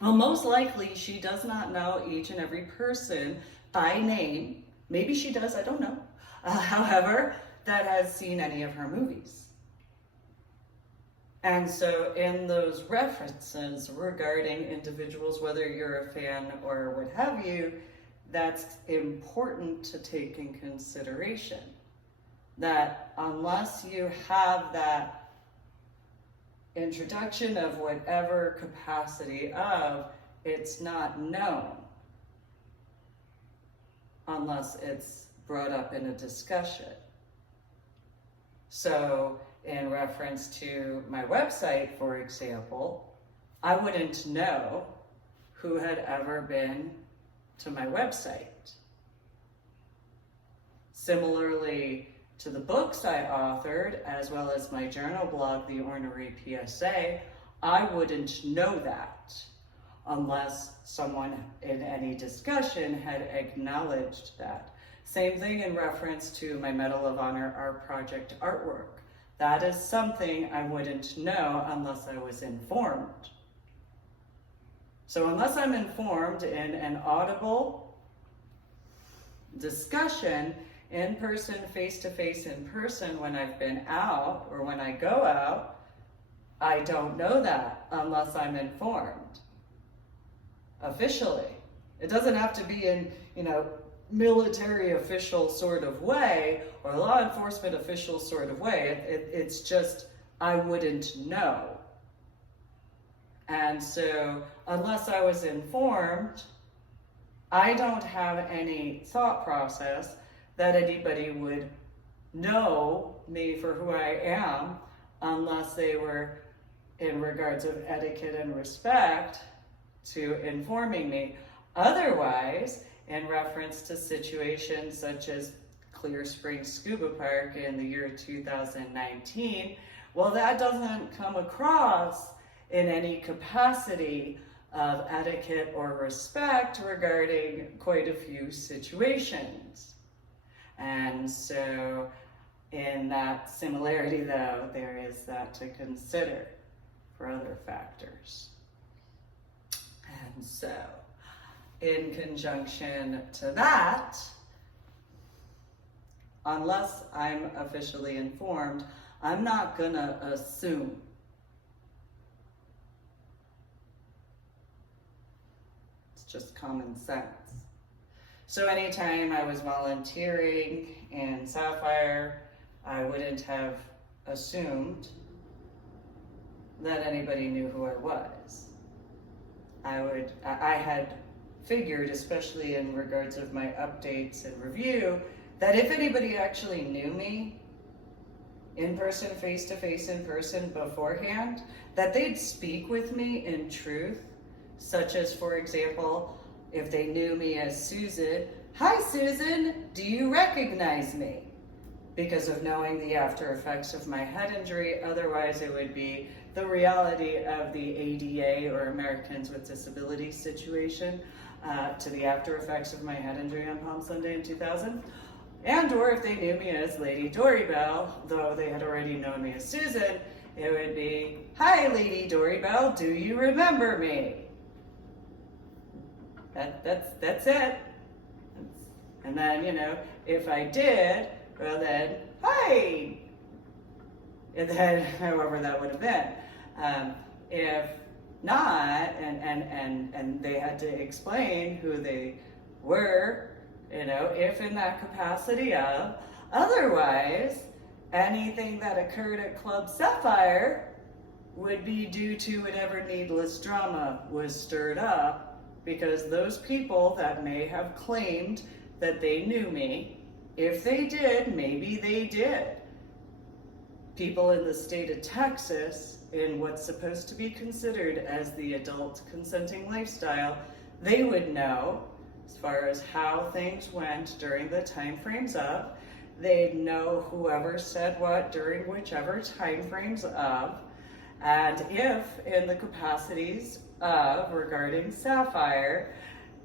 Well, most likely she does not know each and every person by name. Maybe she does, I don't know. However, that has seen any of her movies. And so in those references regarding individuals, whether you're a fan or what have you, that's important to take in consideration. That unless you have that introduction of whatever capacity of, it's not known unless it's brought up in a discussion. So in reference to my website, for example, I wouldn't know who had ever been to my website. Similarly to the books I authored, as well as my journal blog, The Ornery PSA, I wouldn't know that unless someone in any discussion had acknowledged that. Same thing in reference to my Medal of Honor Art Project artwork. That is something I wouldn't know unless I was informed. So unless I'm informed in an audible discussion, in person, face-to-face in person, when I've been out or when I go out, I don't know that unless I'm informed officially. It doesn't have to be in, military official sort of way or law enforcement official sort of way. It's just, I wouldn't know. And so unless I was informed, I don't have any thought process that anybody would know me for who I am unless they were, in regards of etiquette and respect, to informing me. Otherwise, in reference to situations such as Clear Springs Scuba Park in the year 2019, well, that doesn't come across in any capacity of etiquette or respect regarding quite a few situations. And so in that similarity, though, there is that to consider for other factors. And so in conjunction to that, unless I'm officially informed, I'm not gonna assume. It's just common sense. So anytime I was volunteering in Sapphire, I wouldn't have assumed that anybody knew who I was. I had figured, especially in regards of my updates and review, that if anybody actually knew me in person, face to face in person beforehand, that they'd speak with me in truth, such as, for example, if they knew me as Susan, "Hi Susan, do you recognize me?" Because of knowing the after effects of my head injury. Otherwise it would be the reality of the ADA, or Americans with Disabilities situation, to the after effects of my head injury on Palm Sunday in 2000. And or if they knew me as Lady Dory Bell, though they had already known me as Susan, it would be, "Hi Lady Dory Bell, do you remember me?" That's it. And then, if I did, well then, "Hi!" And then, however that would have been. If not, and they had to explain who they were, if in that capacity of, otherwise, anything that occurred at Club Sapphire would be due to whatever needless drama was stirred up, because those people that may have claimed that they knew me, if they did, maybe they did. People in the state of Texas, in what's supposed to be considered as the adult consenting lifestyle, they would know as far as how things went during the time frames of. They'd know whoever said what during whichever time frames of, and if in the capacities of regarding Sapphire,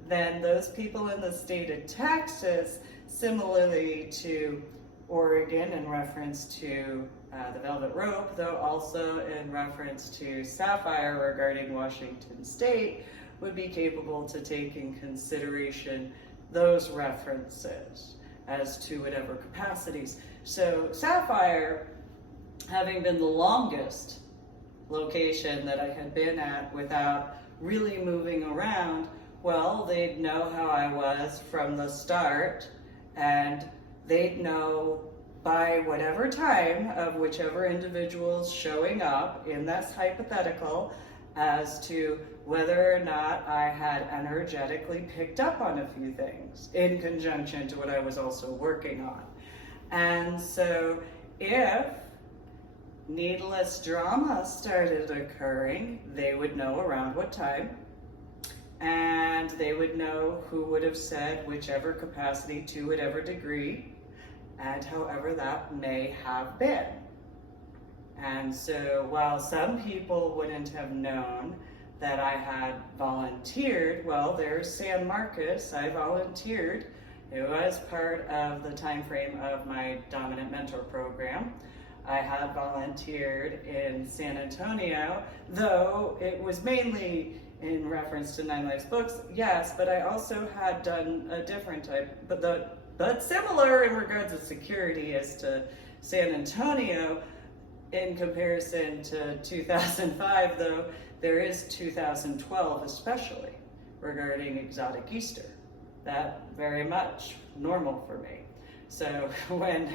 then those people in the state of Texas, similarly to Oregon in reference to the Velvet Rope, though also in reference to Sapphire regarding Washington State, would be capable to take in consideration those references as to whatever capacities. So Sapphire, having been the longest location that I had been at without really moving around, well, they'd know how I was from the start, and they'd know by whatever time of whichever individual's showing up in this hypothetical as to whether or not I had energetically picked up on a few things in conjunction to what I was also working on. And so if needless drama started occurring, they would know around what time, and they would know who would have said whichever capacity to whatever degree, and however that may have been. And so while some people wouldn't have known that I had volunteered, well, there's San Marcos, I volunteered. It was part of the time frame of my Dominant Mentor program. I had volunteered in San Antonio, though it was mainly in reference to Nine Lives books, yes, but I also had done a different type, but similar in regards of security as to San Antonio. In comparison to 2005, though, there is 2012 especially regarding Exotic Easter. That very much normal for me. So when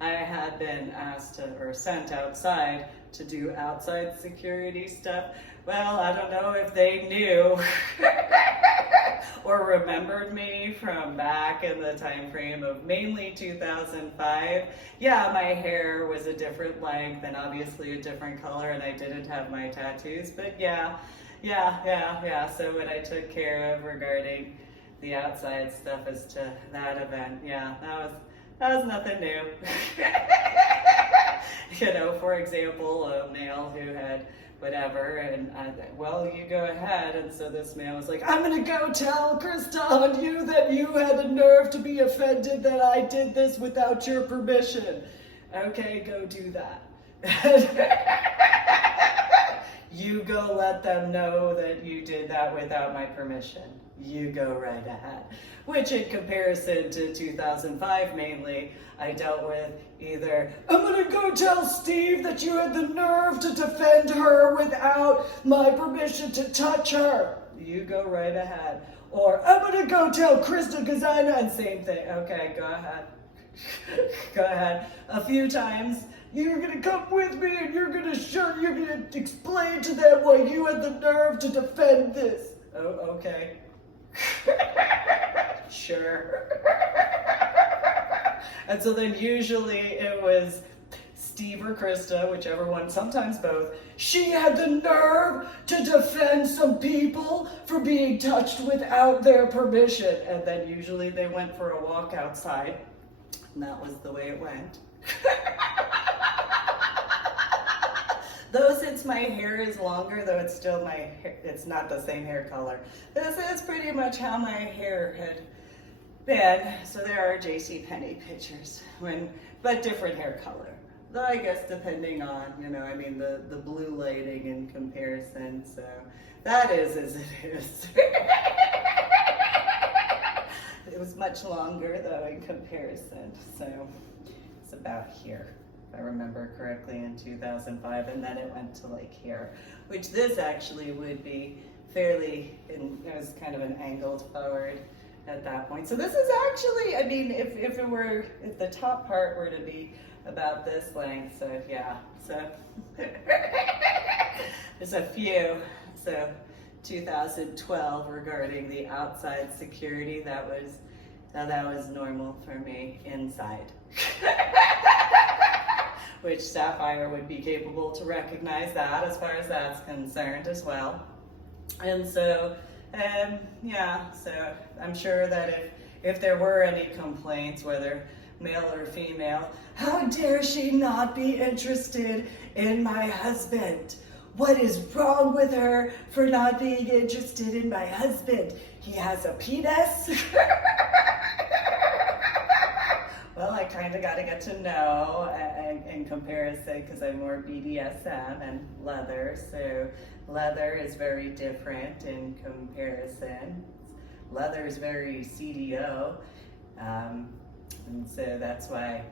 I had been asked to, or sent outside to do outside security stuff, well, I don't know if they knew or remembered me from back in the time frame of mainly 2005. Yeah, my hair was a different length and obviously a different color, and I didn't have my tattoos, but yeah. So when I took care of regarding the outside stuff as to that event, yeah, that was nothing new. For example, a male who had whatever, and I thought, well, you go ahead. And so this man was like, "I'm gonna go tell Crystal and you that you had the nerve to be offended that I did this without your permission." Okay, go do that. You go let them know that you did that without my permission. You go right ahead. Which in comparison to 2005 mainly, I dealt with either, "I'm gonna go tell Steve that you had the nerve to defend her without my permission to touch her." You go right ahead. Or, "I'm gonna go tell Krista because I know," and same thing. Okay, go ahead. Go ahead. A few times, "You're gonna come with me and you're gonna explain to them why you had the nerve to defend this." Oh, okay. Sure. And so then usually it was Steve or Krista, whichever one, sometimes both. She had the nerve to defend some people for being touched without their permission. And then usually they went for a walk outside. And that was the way it went. Though since my hair is longer, though it's still my hair, it's not the same hair color. This is pretty much how my hair had been. So there are JCPenney pictures, but different hair color. Though I guess depending on, the blue lighting in comparison. So that is as it is. It was much longer though in comparison. So it's about here, if I remember correctly, in 2005, and then it went to like here, which this actually would be fairly, it was kind of an angled forward at that point. So this is actually, if the top part were to be about this length, so yeah, so there's a few. So 2012 regarding the outside security, that was normal for me inside. Which Sapphire would be capable to recognize that as far as that's concerned as well. And so, so I'm sure that if there were any complaints, whether male or female, how dare she not be interested in my husband? What is wrong with her for not being interested in my husband? He has a penis? Well, I kind of got to get to know in comparison, because I'm more BDSM and leather. So leather is very different in comparison. Leather is very CDO. And so that's why,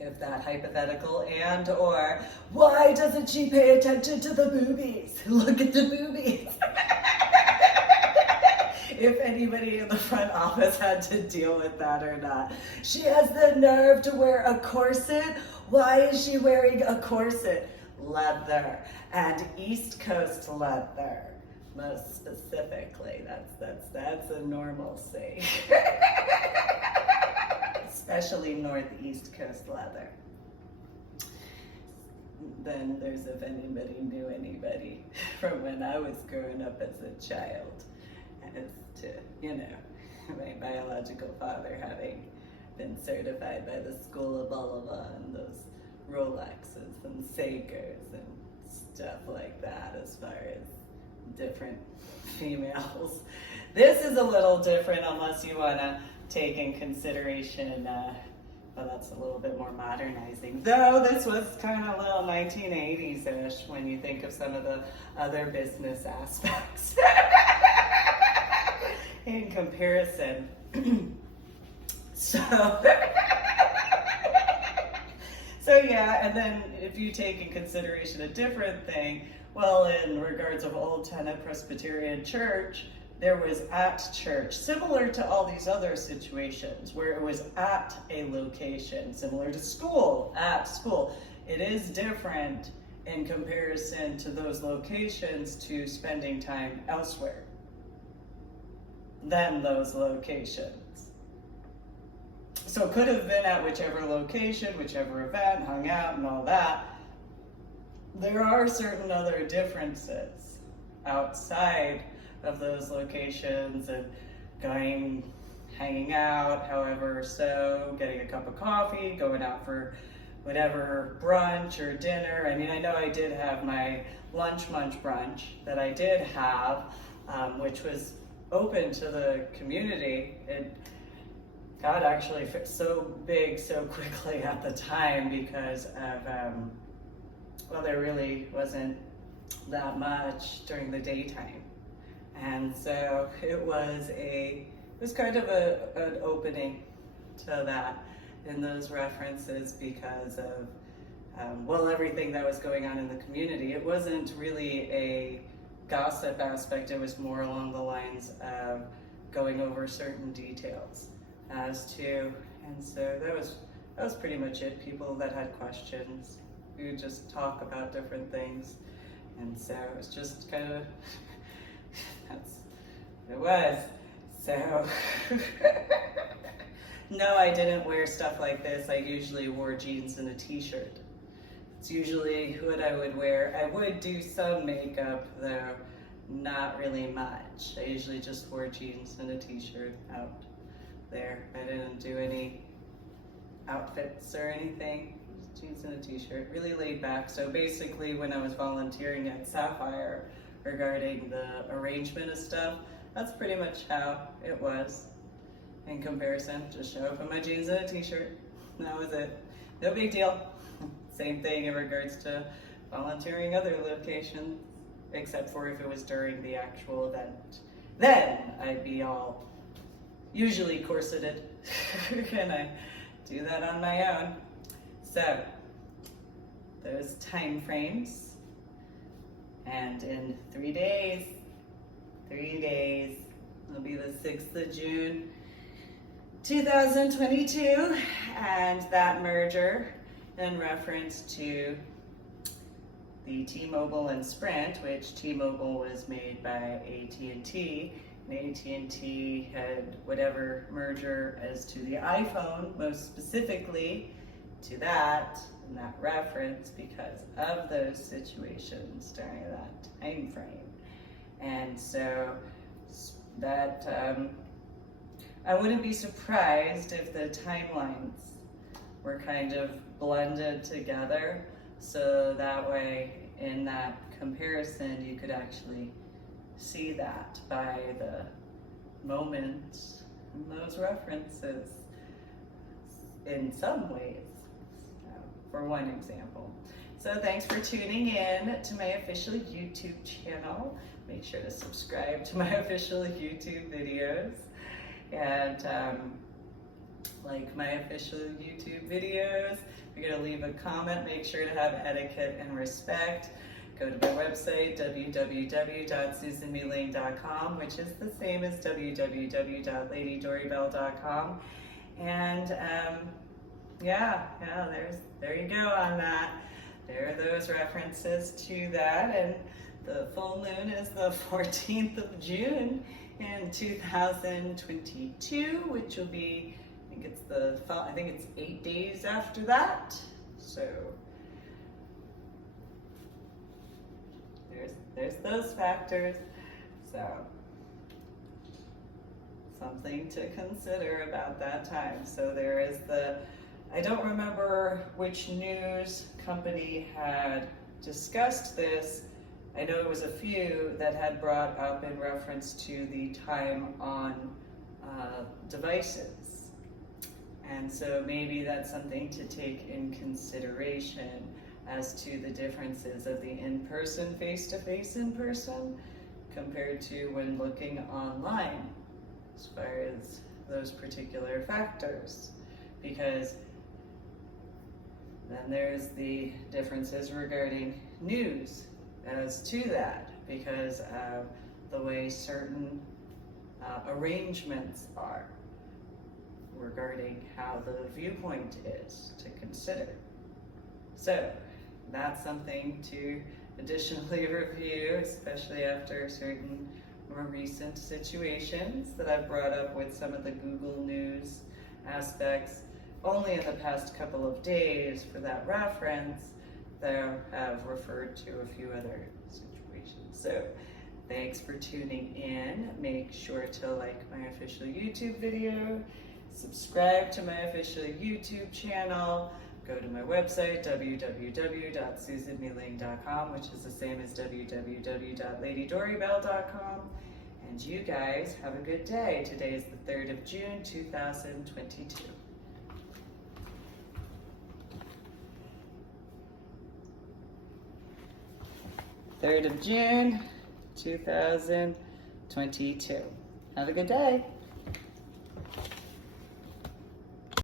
if that hypothetical and or, why doesn't she pay attention to the boobies? Look at the boobies. If anybody in the front office had to deal with that or not. She has the nerve to wear a corset. Why is she wearing a corset? Leather, and East Coast leather, most specifically. That's a normalcy. Especially Northeast Coast leather. Then there's if anybody knew anybody from when I was growing up as a child, as to, my biological father having been certified by the School of blah blah blah, and those Rolexes and Seikers and stuff like that as far as different females. This is a little different unless you want to take in consideration, well, that's a little bit more modernizing. Though this was kind of a little 1980s-ish when you think of some of the other business aspects in comparison. So yeah, and then if you take in consideration a different thing, well, in regards of Old Tenet Presbyterian Church, there was at church, similar to all these other situations where it was at a location, similar to school, at school. It is different in comparison to those locations to spending time elsewhere than those locations. So it could have been at whichever location, whichever event, hung out and all that. There are certain other differences outside of those locations and hanging out, however, so getting a cup of coffee, going out for whatever brunch or dinner. I mean, I know I did have my lunch munch brunch that I did have, which was open to the community. It got actually so big so quickly at the time because of, well, there really wasn't that much during the daytime. And so it was kind of an opening to that in those references because of, well, everything that was going on in the community. It wasn't really a gossip aspect, it was more along the lines of going over certain details as to, and so that was pretty much it. People that had questions, we would just talk about different things, and so it was just kind of, that's what it was. So, no, I didn't wear stuff like this. I usually wore jeans and a t-shirt. It's usually what I would wear. I would do some makeup though, not really much. I usually just wore jeans and a t-shirt out there. I didn't do any outfits or anything. Just jeans and a t-shirt, really laid back. So basically when I was volunteering at Sapphire regarding the arrangement of stuff, that's pretty much how it was in comparison. Just show up in my jeans and a t-shirt. That was it. No big deal. Same thing in regards to volunteering other locations, except for if it was during the actual event. Then I'd be all usually corseted, and I do that on my own. So, those time frames, and in 3 days, it'll be the 6th of June, 2022, and that merger in reference to the T-Mobile and Sprint, which T-Mobile was made by AT&T, and AT&T had whatever merger as to the iPhone, most specifically to that, and that reference because of those situations during that time frame. And so that, I wouldn't be surprised if the timelines were kind of blended together, so that way in that comparison you could actually see that by the moments and those references in some ways, for one example. So thanks for tuning in to my official YouTube channel. Make sure to subscribe to my official YouTube videos, and like my official YouTube videos. If you're gonna leave a comment, make sure to have etiquette and respect. Go to my website, www.susanmealing.com, which is the same as www.ladydorybell.com. And there you go on that. There are those references to that, and the full moon is the 14th of June in 2022, which will be, I think it's 8 days after that. So there's those factors. So something to consider about that time. So there is I don't remember which news company had discussed this. I know it was a few that had brought up in reference to the time on devices. And so maybe that's something to take in consideration as to the differences of the in-person, face-to-face in-person compared to when looking online as far as those particular factors. Because then there's the differences regarding news as to that, because of the way certain arrangements are regarding how the viewpoint is to consider. So that's something to additionally review, especially after certain more recent situations that I've brought up with some of the Google News aspects only in the past couple of days for that reference, that have referred to a few other situations. So thanks for tuning in. Make sure to like my official YouTube video, subscribe to my official YouTube channel, go to my website, www.susanmealing.com, which is the same as www.ladydorybell.com. And you guys have a good day. Today is the 3rd of June, 2022. 3rd of June, 2022. Have a good day.